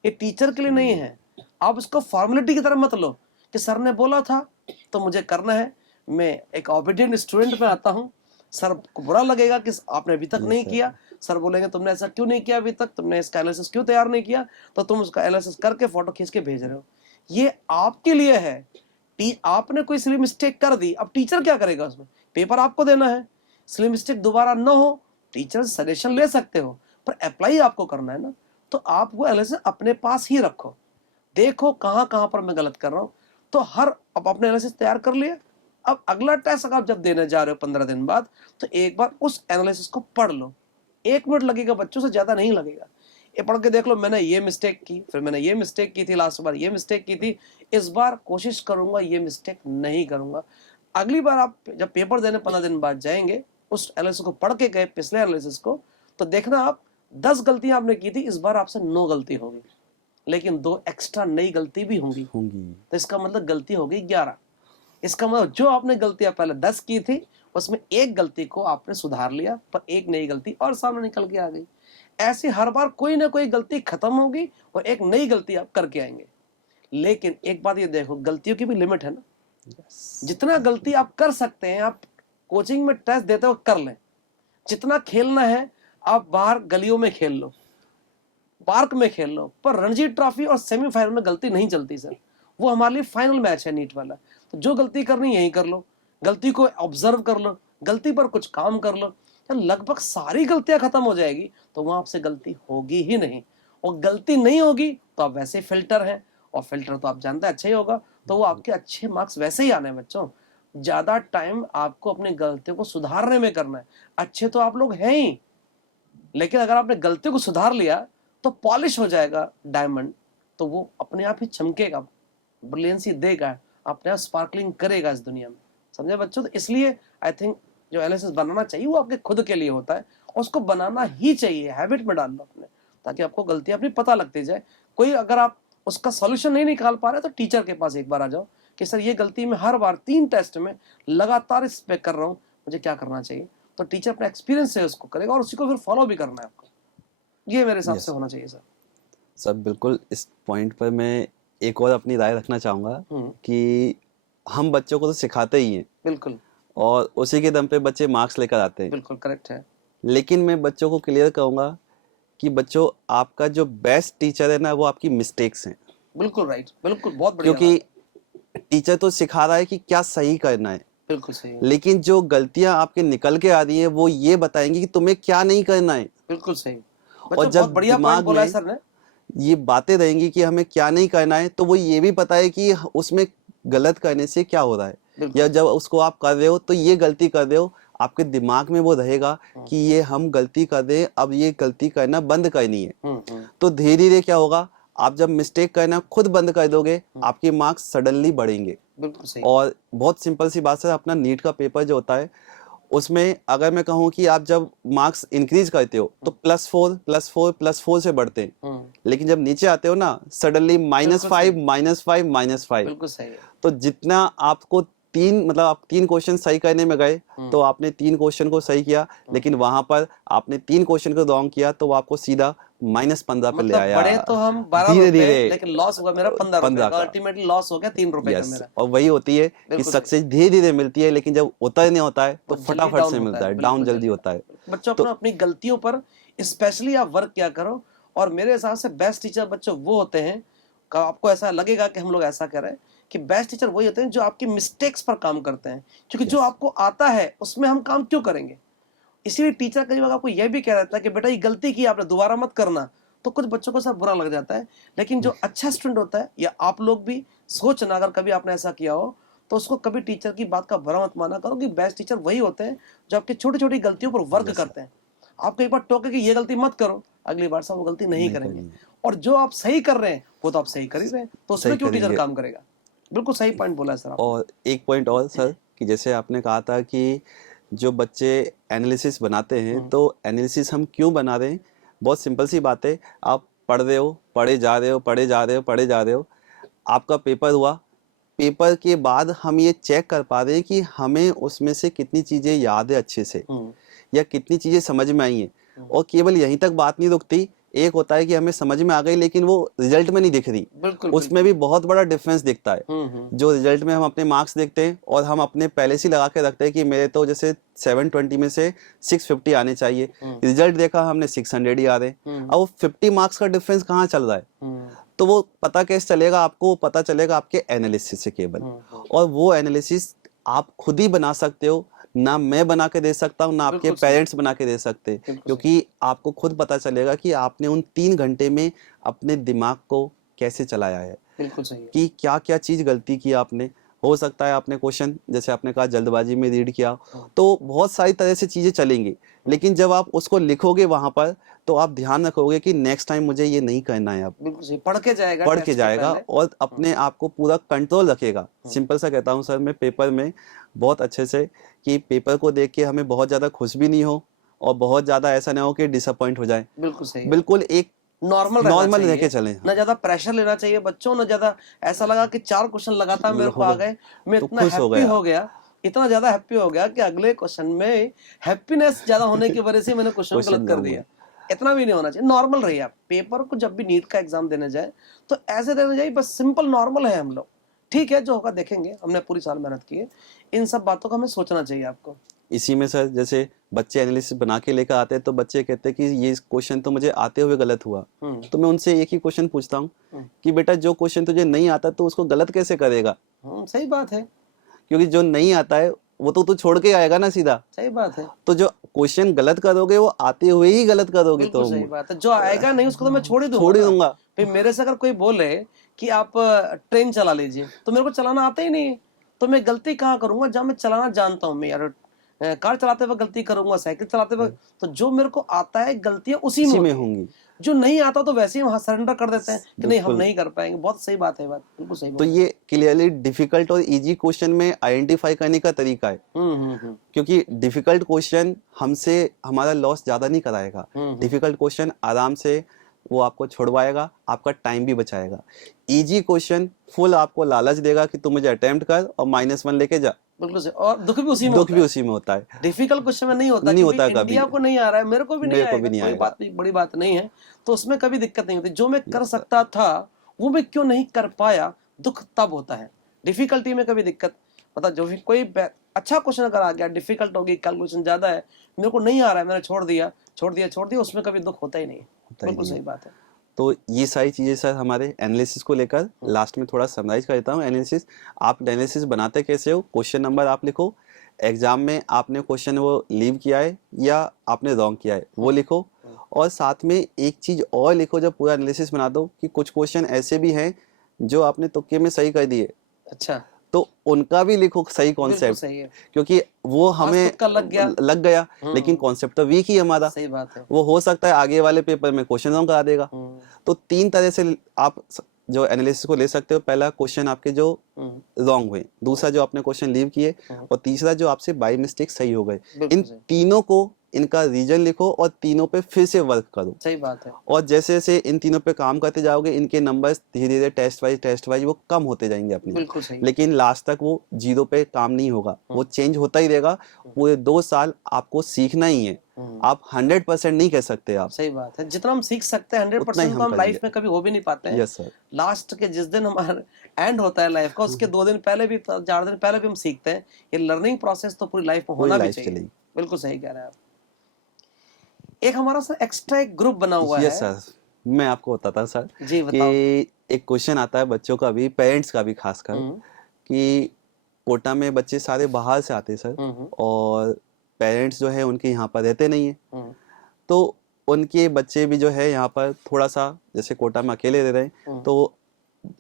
ये टीचर के लिए नहीं है। आप इसको फॉर्मेलिटी की तरह मत लो कि सर ने बोला था तो मुझे करना है, मैं एक ओबीडिएंट स्टूडेंट में आता हूँ, सर को बुरा लगेगा कि आपने अभी तक नहीं किया, सर बोलेंगे तुमने ऐसा क्यों नहीं किया अभी तक, तुमने इसका एनालिसिस क्यों तैयार नहीं किया, तो तुम उसका एनालिसिस करके फोटो खींच के भेज रहे हो। ये आपके लिए है। आपने कोई सिली मिस्टेक कर दी, अब टीचर क्या करेगा उसमें, पेपर आपको देना है। सिली मिस्टेक दोबारा ना हो, टीचर सजेशन ले सकते हो पर अप्लाई आपको करना है ना। तो आप वो एनालिसिस अपने पास ही रखो, देखो कहां कहां पर मैं गलत कर रहा हूं। तो अब अपने एनालिसिस तैयार कर लिया, अब अगला टेस्ट अगर आप जब देने जा रहे हो 15 दिन बाद, तो एक बार उस एनालिसिस को पढ़ लो। 1 मिनट लगेगा, बच्चों से ज्यादा नहीं लगेगा। ये पढ़ के देख लो, मैंने ये मिस्टेक की, फिर मैंने ये मिस्टेक की थी, लास्ट बार ये मिस्टेक की थी, इस बार कोशिश करूंगा ये मिस्टेक नहीं करूंगा। अगली बार आप जब पेपर देने 15 दिन बाद जाएंगे, उस एनालिसिस को पढ़ के गए, पिछले एनालिसिस को, तो देखना आप 10 गलतियां आपने की थी, इस बार आपसे 9 गलती होगी, लेकिन 2 एक्स्ट्रा नई गलती भी होंगी। तो इसका मतलब गलती होगी 11। इसका मतलब जो आपने गलतियां पहले 10 की थी उसमें एक गलती को आपने सुधार लिया, पर एक नई गलती और सामने निकल के आ गई। ऐसे हर बार कोई ना कोई गलती खत्म होगी और एक नई गलती आप करके आएंगे। लेकिन एक बात ये देखो, गलतियों की भी लिमिट है ना। जितना गलती आप कर सकते हैं, आप कोचिंग में टेस्ट देते हो कर लें, जितना खेलना है आप बाहर गलियों में खेल लो, पार्क में खेल लो, पर रणजी ट्रॉफी और सेमीफाइनल में गलती नहीं चलती सर। वो हमारे लिए फाइनल मैच है नीट वाला, तो जो गलती करनी यही कर लो। गलती को ऑब्जर्व कर लो, गलती पर कुछ काम कर लो, जब लगभग सारी गलतियां खत्म हो जाएगी तो वहां आपसे गलती होगी ही नहीं। और गलती नहीं होगी तो आप वैसे फिल्टर हैं, और फिल्टर तो आप जानते हैं अच्छा ही होगा, तो वो आपके अच्छे मार्क्स वैसे ही आने हैं बच्चों। ज्यादा टाइम आपको अपनी गलतियों को सुधारने में करना है। अच्छे तो आप लोग हैं ही, लेकिन अगर आपने गलतियों को सुधार लिया तो पॉलिश हो जाएगा डायमंड, तो वो अपने आप ही चमकेगा, ब्रिलियंसी देगा, अपने आप स्पार्कलिंग करेगा इस दुनिया में। समझे बच्चों? तो इसलिए आई थिंक जो एनालिसिस बनाना चाहिए वो आपके खुद के लिए होता है, और उसको बनाना ही चाहिए, हैबिट में डाल लो अपने, ताकि आपको गलतियां अपनी पता लगती जाए। कोई अगर आप उसका सॉल्यूशन नहीं निकाल पा रहे तो टीचर के पास एक बार आ जाओ कि सर ये गलती मैं हर बार 3 टेस्ट में लगातार इस पे कर रहा हूँ, मुझे क्या करना चाहिए। तो टीचर अपने एक्सपीरियंस से उसको करेगा और उसी को फिर फॉलो भी करना है आपको। ये मेरे हिसाब से होना चाहिए सर। सर बिल्कुल, इस पॉइंट पर मैं एक और अपनी राय रखना चाहूँगा कि हम बच्चों को तो सिखाते ही हैं, बिल्कुल और उसी के दम पे बच्चे मार्क्स लेकर आते हैं। बिल्कुल करेक्ट है। लेकिन मैं बच्चों को क्लियर कहूँगा कि बच्चों, आपका जो बेस्ट टीचर है ना, वो आपकी मिस्टेक्स हैं। बिल्कुल राइट, बिल्कुल बहुत बढ़िया क्योंकि टीचर तो सिखा रहा है कि क्या सही करना है, बिल्कुल सही है, लेकिन जो गलतियां आपके निकल के आ रही हैं वो ये बताएंगी कि तुम्हें क्या नहीं करना है। बिल्कुल सही। और बच्चों जब बहुत बढ़िया पॉइंट दिमाग बोला है में सर ने। ये बातें रहेंगी कि हमें क्या नहीं करना है, तो वो ये भी पता है कि उसमें गलत करने से क्या हो रहा है, या जब उसको आप कर रहे हो तो ये गलती कर रहे हो, आपके दिमाग में वो रहेगा कि ये हम गलती कर रहे हैं, अब ये गलती करना बंद करनी है। तो धीरे धीरे क्या होगा, आप जब मिस्टेक करना खुद बंद कर दोगे, आपके मार्क्स सडनली बढ़ेंगे। बिल्कुल सही। और बहुत सिंपल सी बात है, अपना नीट का पेपर जो होता है उसमें अगर मैं कहूँ कि आप जब मार्क्स इंक्रीज करते हो तो +4 +4 +4 से बढ़ते हैं, लेकिन जब नीचे आते हो ना, सडनली -5 -5 -5। बिल्कुल सही है। तो जितना आपको मतलब आप 3 क्वेश्चन सही करने में गए तो आपने 3 क्वेश्चन को सही किया, लेकिन वहां पर आपने 3 क्वेश्चन को रॉन्ग किया तो वो आपको सीधा -15 पे ले मतलब आया। बड़े तो हम 12 धीरे रुपए, धीरे लेकिन लॉस हुआ मेरा 15 रुपए 15 का, का। अल्टीमेटली लॉस हो गया 3 रुपए का यस, मेरा। और वही होती है कि बिल्कुल सक्सेस धीरे धीरे मिलती है, लेकिन जब उतरने होता है तो वो जल्दी फटाफट डाउन से होता मिलता है, है, डाउन बिल्कुल जल्दी होता है। बच्चों तो अपना अपनी गलतियों पर स्पेशली आप वर्क क्या करो। और मेरे हिसाब से बेस्ट टीचर बच्चों वो होते हैं, आपको ऐसा लगेगा कि हम लोग ऐसा कर रहे हैं, कि बेस्ट टीचर वही होते हैं जो आपकी मिस्टेक्स पर काम करते हैं, क्योंकि जो आपको आता है उसमें हम काम क्यों करेंगे। इसीलिए टीचर कई बार आपको यह भी कह रहता है कि बेटा ये गलती की आपने, दोबारा मत करना, तो कुछ बच्चों को सब बुरा लग जाता है। लेकिन जो अच्छा स्टूडेंट होता है, या आप लोग भी सोचना अगर कभी आपने ऐसा किया हो, तो उसको कभी टीचर की बात का बुरा मत माना करो, कि बेस्ट टीचर वही होते हैं जो आपकी छोटी छोटी गलतियों पर वर्क करते हैं। आप कई बार टोके कि ये गलती मत करो, अगली बार से वो गलती नहीं करेंगे, और जो आप सही कर रहे हैं वो तो आप सही कर ही रहे हैं, तो उसमें क्यों टीचर काम करेगा। बिल्कुल सही पॉइंट बोला है सर आपने। और एक पॉइंट और सर, कि जैसे आपने कहा था कि जो बच्चे एनालिसिस बनाते हैं, तो एनालिसिस हम क्यों बना रहे हैं, बहुत सिंपल सी बात है। आप पढ़ रहे हो, पढ़े जा रहे हो, पढ़े जा रहे हो, पढ़े जा रहे हो, आपका पेपर हुआ, पेपर के बाद हम ये चेक कर पा रहे हैं कि हमें उसमें से कितनी चीज़ें याद है अच्छे से, या कितनी चीज़ें समझ में आई हैं। और केवल यहीं तक बात नहीं रुकती, एक होता है कि हमें समझ में आ गई लेकिन वो रिजल्ट में नहीं दिख रही, उसमें भी बहुत बड़ा डिफरेंस दिखता है। जो रिजल्ट में हम अपने मार्क्स देखते हैं और हम अपने पहले से लगा के रखते हैं कि मेरे तो जैसे 720 में से 650 आने चाहिए, रिजल्ट देखा हमने 600 ही आ रहे हैं। अब वो 50 मार्क्स का डिफरेंस कहाँ चल रहा है, तो वो पता कैसे चलेगा आपको, पता चलेगा आपके एनालिसिस से केवल। और वो एनालिसिस आप खुद ही बना सकते हो, ना मैं बना के दे सकता हूँ, ना आपके पेरेंट्स बना के दे सकते, क्योंकि आपको खुद पता चलेगा कि आपने उन 3 घंटे में अपने दिमाग को कैसे चलाया है, बिल्कुल सही है। कि क्या क्या चीज़ गलती की आपने। हो सकता है आपने क्वेश्चन, जैसे आपने कहा, जल्दबाजी में रीड किया, तो बहुत सारी तरह से चीज़ें चलेंगी, लेकिन जब आप उसको लिखोगे वहाँ पर, तो आप ध्यान रखोगे कि नेक्स्ट टाइम मुझे ये नहीं करना है। अब बिल्कुल सही, पढ़ के जाएगा, पढ़ के जाएगा और अपने आप को पूरा कंट्रोल रखेगा। सिंपल सा कहता हूँ सर मैं पेपर में बहुत अच्छे से, कि पेपर को देख के हमें बहुत ज़्यादा खुश भी नहीं हो और बहुत ज़्यादा ऐसा ना हो कि डिसअपॉइंट हो जाए। बिल्कुल सही, बिल्कुल एक नॉर्मल रह के चले, ना ज्यादा प्रेशर लेना चाहिए बच्चों, ना ज्यादा ऐसा लगा कि 4 क्वेश्चन लगातार मेरे को आ गए, मैं इतना हैप्पी हो गया, इतना ज्यादा हैप्पी हो गया कि अगले क्वेश्चन में हैप्पीनेस ज्यादा होने की वजह से मैंने क्वेश्चन गलत कर दिया। इतना भी नहीं होना चाहिए, नॉर्मल रहिए आप। पेपर को जब भी नीट का एग्जाम देने जाए तो ऐसे देने जाइए, बस सिंपल नॉर्मल है हम लोग, ठीक है जो होगा देखेंगे, हमने पूरी साल मेहनत की है। इन सब बातों का हमें सोचना चाहिए आपको। इसी में सर, जैसे बच्चे एनालिसिस बना के लेकर आते हैं, तो बच्चे कहते हैं कि ये क्वेश्चन तो मुझे आते हुए गलत हुआ, तो मैं उनसे एक ही क्वेश्चन पूछता हूँ कि बेटा जो क्वेश्चन तुझे नहीं आता तो उसको गलत कैसे करेगा। सही बात है, क्योंकि जो नहीं आता है वो तो तू छोड़ के आएगा ना सीधा। सही बात है, तो जो क्वेश्चन गलत करोगे वो आते हुए ही गलत करोगे, बिल्कुल तो सही बात है। जो आएगा नहीं उसको तो मैं छोड़ ही दूंगा छोड़ ही ना। दूंगा। भाई मेरे से अगर कोई बोले कि आप ट्रेन चला लीजिए, तो मेरे को चलाना आता ही नहीं है, तो मैं गलती कहाँ करूंगा जहाँ मैं चलाना जानता हूँ। मैं यार कार चलाते वक्त गलती करूंगा, साइकिल चलाते वक्त, तो जो मेरे को आता है गलतियां उसी में इसी में होती है। होंगी। जो नहीं आता तो वैसे ही वहां सरेंडर कर देते हैं कि नहीं हम बिल्कुल। नहीं कर पाएंगे। बहुत सही बात है, बात बिल्कुल सही तो बोल। ये क्लियरली डिफिकल्ट और इजी क्वेश्चन में आइडेंटिफाई करने का तरीका है, हम्म। क्योंकि डिफिकल्ट क्वेश्चन हमसे हमारा लॉस ज़्यादा नहीं कराएगा। हम्म। डिफिकल्ट क्वेश्चन आराम से वो आपको छुड़वाएगा, आपका टाइम भी बचाएगा। इजी क्वेश्चन फुल आपको लालच देगा कि तू मुझे अटेम्प्ट कर और -1 लेके जा। बिल्कुल सही, और दुख भी उसी में दुख होता भी है। उसी में होता है। डिफिकल्ट क्वेश्चन में नहीं होता नहीं कि भाई होता कभी, इंडिया को नहीं आ रहा है, मेरे को भी नहीं मेरे को भी आएगा, नहीं कोई आएगा। बात नहीं, बड़ी बात नहीं है। तो उसमें कभी दिक्कत नहीं होती। जो मैं कर यस सर। सकता था वो मैं क्यों नहीं कर पाया, दुख तब होता है। डिफिकल्टी में कभी दिक्कत, पता जो भी कोई अच्छा क्वेश्चन अगर आ गया, डिफिकल्ट होगी, कैलकुलेशन ज्यादा है, मेरे को नहीं आ रहा है, मैंने छोड़ दिया, उसमें कभी दुख होता ही नहीं है। होता ही बिल्कुल नहीं सही है। बात है। तो ये सारी चीज़ें सर हमारे एनालिसिस को लेकर, लास्ट में थोड़ा समराइज कर देता हूँ एनालिसिस। आप एनालिसिस बनाते कैसे हो? क्वेश्चन नंबर आप लिखो, एग्जाम में आपने क्वेश्चन वो लीव किया है या आपने रॉन्ग किया है वो लिखो, और साथ में एक चीज़ और लिखो जब पूरा एनालिसिस बना दो कि कुछ क्वेश्चन ऐसे भी हैं जो आपने तुक्के में सही कर दिए, अच्छा, तो उनका भी लिखो सही बिल्कुल कॉन्सेप्ट, सही है। क्योंकि वो आज हमें तुक्का लग गया। लग गया, लेकिन हम्म, कॉन्सेप्ट तो वीक ही हमारा। सही बात है। वो हो सकता है आगे वाले पेपर में क्वेश्चन रॉन्ग करा देगा। हम्म। तो 3 तरह से आप जो एनालिसिस को ले सकते हो। पहला, क्वेश्चन आपके जो रॉन्ग हुए, दूसरा जो आपने क्वेश्चन लीव किए, और तीसरा जो आपसे बाय मिस्टेक सही हो गए। इन बिल्कुल सही, तीनों को, इनका रीजन लिखो और तीनों पे फिर से वर्क करो। सही बात है। और जैसे जैसे इन तीनों पे काम करते जाओगे, इनके नंबर्स धीरे धीरे टेस्ट वाइज वो कम होते जाएंगे अपने आप। बिल्कुल सही। लेकिन लास्ट तक वो 0 पे काम नहीं होगा, वो चेंज होता ही रहेगा। पूरे 2 साल आपको सीखना ही है। आप 100% नहीं कह सकते आप, सही बात है। जितना हम सीख सकते हैं उतना ही 100% तो हम हम करेंगे। लाइफ में कभी हो भी नहीं पाते हैं। Yes sir. लास्ट के जिस दिन हमारा एंड होता है लाइफ का, उसके 2 दिन पहले भी, 4 दिन पहले भी हम सीखते हैं। ये लर्निंग प्रोसेस तो पूरी लाइफ में पूरी होना भी लाइफ चाहिए। चलेगी। बिल्कुल सही कह रहे हैं आप। एक हमारा सर एक्स्ट्रा एक ग्रुप बना हुआ यस है। सर। मैं आपको बताता हूँ सर जी कि बताओ। एक क्वेश्चन आता है बच्चों का भी, पेरेंट्स का भी खासकर, हम्म। कि कोटा में बच्चे सारे बाहर से आते हैं सर, हम्म। और पेरेंट्स जो है उनके यहाँ पर रहते नहीं है। हम्म। तो उनके बच्चे भी जो है यहाँ पर थोड़ा सा, जैसे कोटा में अकेले रह रहे हैं, तो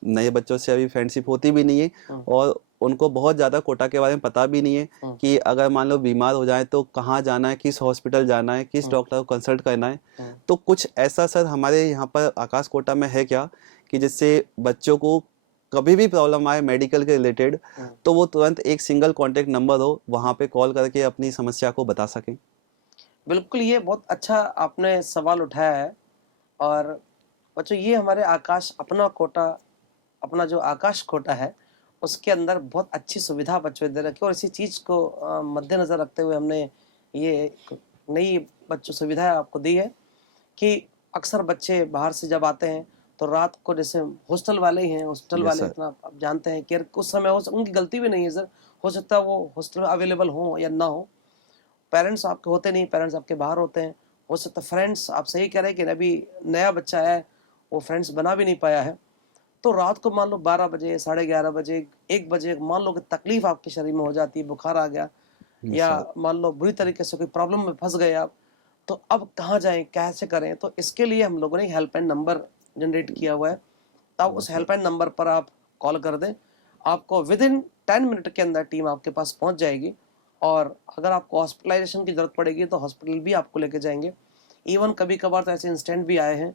नए बच्चों से अभी फ्रेंडशिप होती भी नहीं है, और उनको बहुत ज़्यादा कोटा के बारे में पता भी नहीं है कि अगर मान लो बीमार हो जाए तो कहाँ जाना है, किस हॉस्पिटल जाना है, किस डॉक्टर को कंसल्ट करना है। तो कुछ ऐसा सर हमारे यहाँ पर आकाश कोटा में है क्या, कि जिससे बच्चों को कभी भी प्रॉब्लम आए मेडिकल के रिलेटेड, तो वो तुरंत एक सिंगल कॉन्टेक्ट नंबर हो, वहाँ पे कॉल करके अपनी समस्या को बता सकें। बिल्कुल, ये बहुत अच्छा आपने सवाल उठाया है। और बच्चों, ये हमारे आकाश अपना कोटा, अपना जो आकाश कोटा है, उसके अंदर बहुत अच्छी सुविधा बच्चों दे रखी है। और इसी चीज़ को मद्देनज़र रखते हुए हमने ये एक नई बच्चों सुविधा आपको दी है कि अक्सर बच्चे बाहर से जब आते हैं तो रात को, जैसे हॉस्टल वाले ही हैं, हॉस्टल यस वाले सर। इतना आप जानते हैं कि उस समय उनकी गलती भी नहीं है सर, हो सकता है वो हॉस्टल में अवेलेबल हो या ना हो। पेरेंट्स आपके होते नहीं, पेरेंट्स आपके बाहर होते हैं। हो सकता है फ्रेंड्स, आप सही कह रहे हैं कि अभी नया बच्चा है, वो फ्रेंड्स बना भी नहीं पाया है, तो रात को मान लो 12 बजे, 11:30 बजे, 1 बजे मान लो कि तकलीफ आपके शरीर में हो जाती है, बुखार आ गया, यस या सर। मान लो बुरी तरीके से कोई प्रॉब्लम में फंस गए आप, तो अब कहाँ जाएं, कैसे करें? तो इसके लिए हम लोगों ने हेल्पलाइन नंबर जनरेट किया हुआ है। तब उस हेल्पलाइन नंबर पर आप कॉल कर दें, आपको विद इन 10 मिनट के अंदर टीम आपके पास पहुंच जाएगी। और अगर आपको हॉस्पिटलाइजेशन की जरूरत पड़ेगी तो हॉस्पिटल भी आपको लेके जाएंगे। इवन कभी कभार तो ऐसे इंसिडेंट भी आए हैं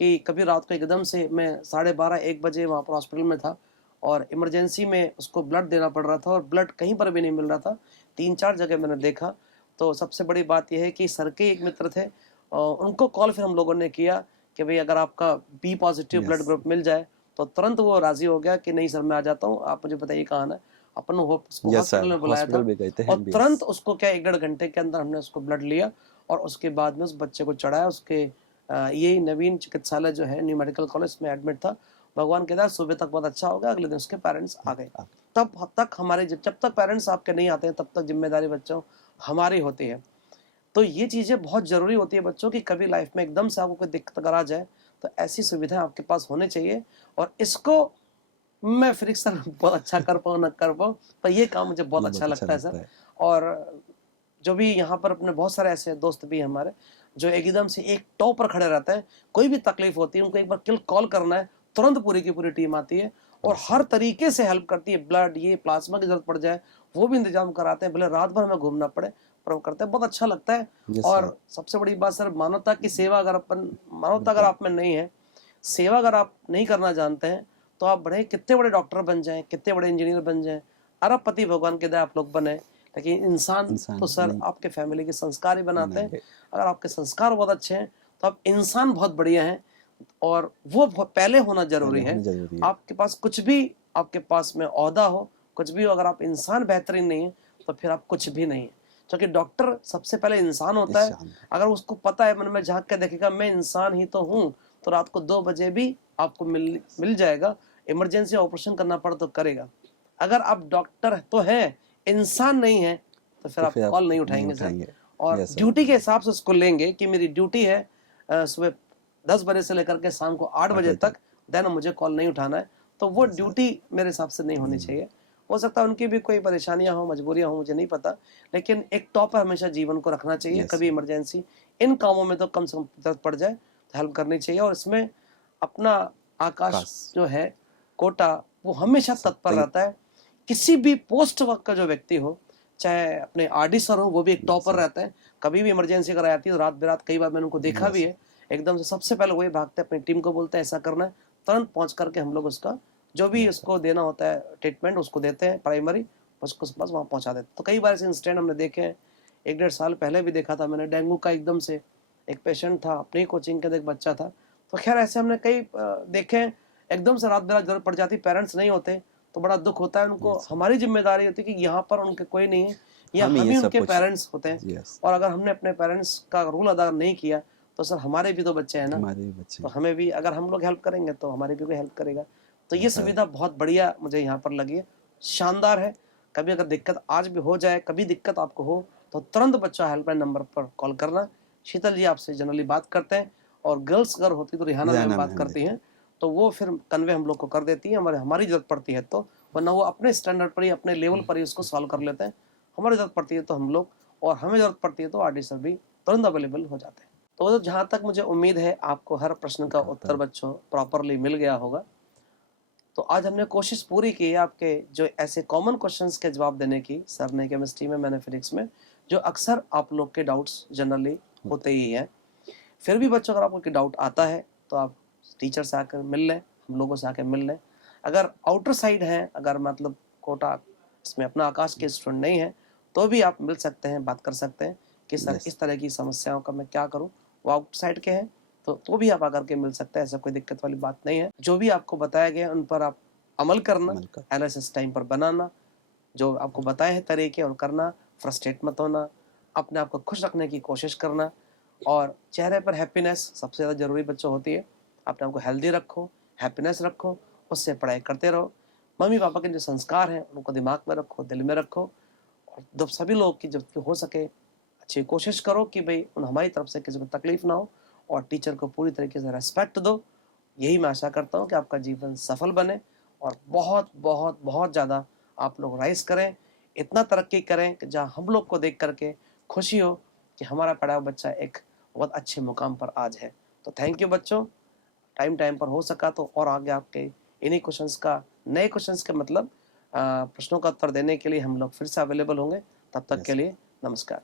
कि कभी रात को एकदम से मैं 12:30-1 बजे वहाँ पर हॉस्पिटल में था और इमरजेंसी में उसको ब्लड देना पड़ रहा था और ब्लड कहीं पर भी नहीं मिल रहा था। 3-4 जगह मैंने देखा। तो सबसे बड़ी बात यह है कि सर के एक मित्र थे, उनको कॉल फिर हम लोगों ने किया कि भाई अगर आपका बी पॉजिटिव ब्लड ग्रुप मिल जाए, तो तुरंत वो राजी हो गया कि नहीं सर मैं आ जाता हूँ, आप मुझे बताइए कहाँ है। अपन उसको यस हॉस्पिटल सर। में बुलाया हॉस्पिटल था भी गए थे और हम भी। तुरंत उसको क्या 1-1.5 घंटे के अंदर हमने उसको ब्लड लिया और उसके बाद में उस बच्चे को चढ़ाया। उसके यही नवीन चिकित्सालय जो है न्यू मेडिकल कॉलेज में एडमिट था। भगवान के दया सुबह तक बहुत अच्छा हो गया, अगले दिन उसके पेरेंट्स आ गए। तब तक हमारे, जब तक पेरेंट्स आपके नहीं आते हैं तब तक जिम्मेदारी बच्चों हमारी होती है। तो ये चीज़ें बहुत ज़रूरी होती है बच्चों की, कभी लाइफ में एकदम से आपको कोई दिक्कत अगर आ जाए तो ऐसी सुविधा आपके पास होनी चाहिए। और इसको मैं फिजिक्स सर बहुत अच्छा कर पाऊँ ना कर पाऊँ, पर ये काम मुझे बहुत अच्छा लगता है सर। और जो भी यहाँ पर अपने बहुत सारे ऐसे दोस्त भी हैं हमारे, जो एकदम से एक टॉप पर खड़े रहते हैं। कोई भी तकलीफ होती है उनको एक बार कॉल करना है, तुरंत पूरी की पूरी टीम आती है और हर तरीके से हेल्प करती है। ब्लड, ये प्लाज्मा की जरूरत पड़ जाए वो भी इंतजाम कराते हैं, भले रात भर हमें घूमना पड़े, पर वो करते हैं। बहुत अच्छा लगता है। और सबसे बड़ी बात सर, मानवता की सेवा मानवता अगर आप में नहीं है, सेवा अगर आप नहीं करना जानते हैं, तो आप कितने बड़े डॉक्टर बन जाएं, कितने बड़े इंजीनियर बन जाएं, अरबपति भगवान के दया आप लोग बने, लेकिन इंसान तो सर आपके फैमिली के संस्कार ही बनाते हैं। अगर आपके संस्कार बहुत अच्छे हैं तो आप इंसान बहुत बढ़िया हैं, और वो पहले होना जरूरी है। आपके पास कुछ भी, आपके पास में ओहदा हो, कुछ भी हो, अगर आप इंसान बेहतरीन नहीं है तो फिर आप कुछ भी नहीं है। क्योंकि डॉक्टर सबसे पहले इंसान होता है। अगर उसको पता है, मन में झांक के देखेगा मैं इंसान ही तो हूँ, तो रात को 2 बजे भी आपको मिल जाएगा। इमरजेंसी ऑपरेशन करना पड़ तो करेगा। अगर आप डॉक्टर तो है, इंसान नहीं है, तो फिर आप कॉल नहीं उठाएंगे सर। और ड्यूटी के हिसाब से उसको लेंगे कि मेरी ड्यूटी है सुबह 10 बजे से लेकर के शाम को 8 बजे तक, देन मुझे कॉल नहीं उठाना है, तो वो ड्यूटी मेरे हिसाब से नहीं होनी चाहिए। हो सकता है उनकी भी कोई परेशानियां हो, मजबूरियां हो, मुझे नहीं पता, लेकिन एक टॉप पर हमेशा जीवन को रखना चाहिए। कभी इमरजेंसी इन कामों में तो कम से कम जरूरत पड़ जाए तो हेल्प करनी चाहिए। और इसमें अपना आकाश जो है कोटा, वो हमेशा तत्पर रहता है। किसी भी पोस्ट का जो व्यक्ति हो, चाहे अपने आरडी सर हो, वो भी एक टॉपर रहते हैं। कभी भी इमरजेंसी अगर आती है तो रात बेरात, कई बार मैंने उनको देखा भी है, एकदम से सबसे पहले वही भागते हैं, अपनी टीम को बोलते हैं ऐसा करना है, तुरंत पहुंच करके हम लोग उसका जो भी उसको देना होता है ट्रीटमेंट उसको देते हैं, प्राइमरी, उसको बस वहाँ पहुँचा देते हैं। तो कई बार ऐसे इंसिडेंट हमने देखे हैं। 1-1.5 साल पहले भी देखा था मैंने, डेंगू का एकदम से एक पेशेंट था, अपनी कोचिंग के एक बच्चा था। तो खैर ऐसे हमने कई देखे हैं। एकदम से रात बेरात जरूरत पड़ जाती, पेरेंट्स नहीं होते तो बड़ा दुख होता है उनको। हमारी जिम्मेदारी होती है कि यहाँ पर उनके कोई नहीं है, या हम ही उनके पेरेंट्स होते हैं। और अगर हमने अपने पेरेंट्स का रूल अदा नहीं किया तो सर हमारे भी तो बच्चे हैं ना, तो हमें भी, अगर हम लोग हेल्प करेंगे तो हमारी भी कोई हेल्प करेगा। तो ये सुविधा बहुत बढ़िया मुझे यहाँ पर लगी है, शानदार है। कभी अगर दिक्कत आज भी हो जाए, कभी दिक्कत आपको हो, तो तुरंत बच्चा हेल्पलाइन नंबर पर कॉल करना। शीतल जी आपसे जनरली बात करते हैं, और गर्ल्स अगर होती तो रिहाना मैम बात करती हैं, तो वो फिर कन्वे हम लोग को कर देती है। हमारी जरूरत पड़ती है तो, वरना वो अपने स्टैंडर्ड पर ही, अपने लेवल पर ही उसको सॉल्व कर लेते हैं। हमारी जरूरत पड़ती है तो हम लोग, और हमें जरूरत पड़ती है तो आरडी सर भी तुरंत अवेलेबल हो जाते हैं। तो जहाँ तक मुझे उम्मीद है आपको हर प्रश्न का उत्तर बच्चों प्रॉपरली मिल गया होगा। तो आज हमने कोशिश पूरी की है आपके जो ऐसे कॉमन क्वेश्चंस के जवाब देने की, सर ने केमिस्ट्री में, मैंने फिजिक्स में, जो अक्सर आप लोग के डाउट्स जनरली होते ही हैं। फिर भी बच्चों अगर आपको कोई डाउट आता है तो आप टीचर से आकर मिल लें, हम लोगों से आकर मिल लें। अगर आउटर साइड हैं, अगर मतलब कोटा इसमें अपना आकाश के स्टूडेंट नहीं है, तो भी आप मिल सकते हैं, बात कर सकते हैं कि सर इस तरह की समस्याओं का मैं क्या करूं। वो आउटसाइड के हैं तो भी आप आकर के मिल सकते हैं, ऐसा कोई दिक्कत वाली बात नहीं है। जो भी आपको बताया गया उन पर आप अमल करना, एनालिसिस टाइम पर बनाना, जो आपको बताए हैं तरीके, और करना, फ्रस्ट्रेट मत होना, अपने आप को खुश रखने की कोशिश करना, और चेहरे पर हैप्पीनेस सबसे ज़्यादा जरूरी बच्चों होती है। अपने आप को हेल्दी रखो, हैप्पीनेस रखो, उससे पढ़ाई करते रहो। मम्मी पापा के जो संस्कार हैं उनको दिमाग में रखो, दिल में रखो, और जब सभी लोग की जब हो सके अच्छी कोशिश करो कि भाई हमारी तरफ से किसी को तकलीफ ना हो, और टीचर को पूरी तरीके से रेस्पेक्ट दो। यही मैं आशा करता हूँ कि आपका जीवन सफल बने, और बहुत बहुत बहुत ज़्यादा आप लोग राइज करें, इतना तरक्की करें कि जहाँ हम लोग को देख करके खुशी हो कि हमारा पढ़ा हुआ बच्चा एक बहुत अच्छे मुकाम पर आज है। तो थैंक यू बच्चों, टाइम पर हो सका तो और आगे आपके इन्हीं क्वेश्चंस का, नए क्वेश्चंस के मतलब प्रश्नों का उत्तर देने के लिए हम लोग फिर से अवेलेबल होंगे। तब तक के लिए नमस्कार।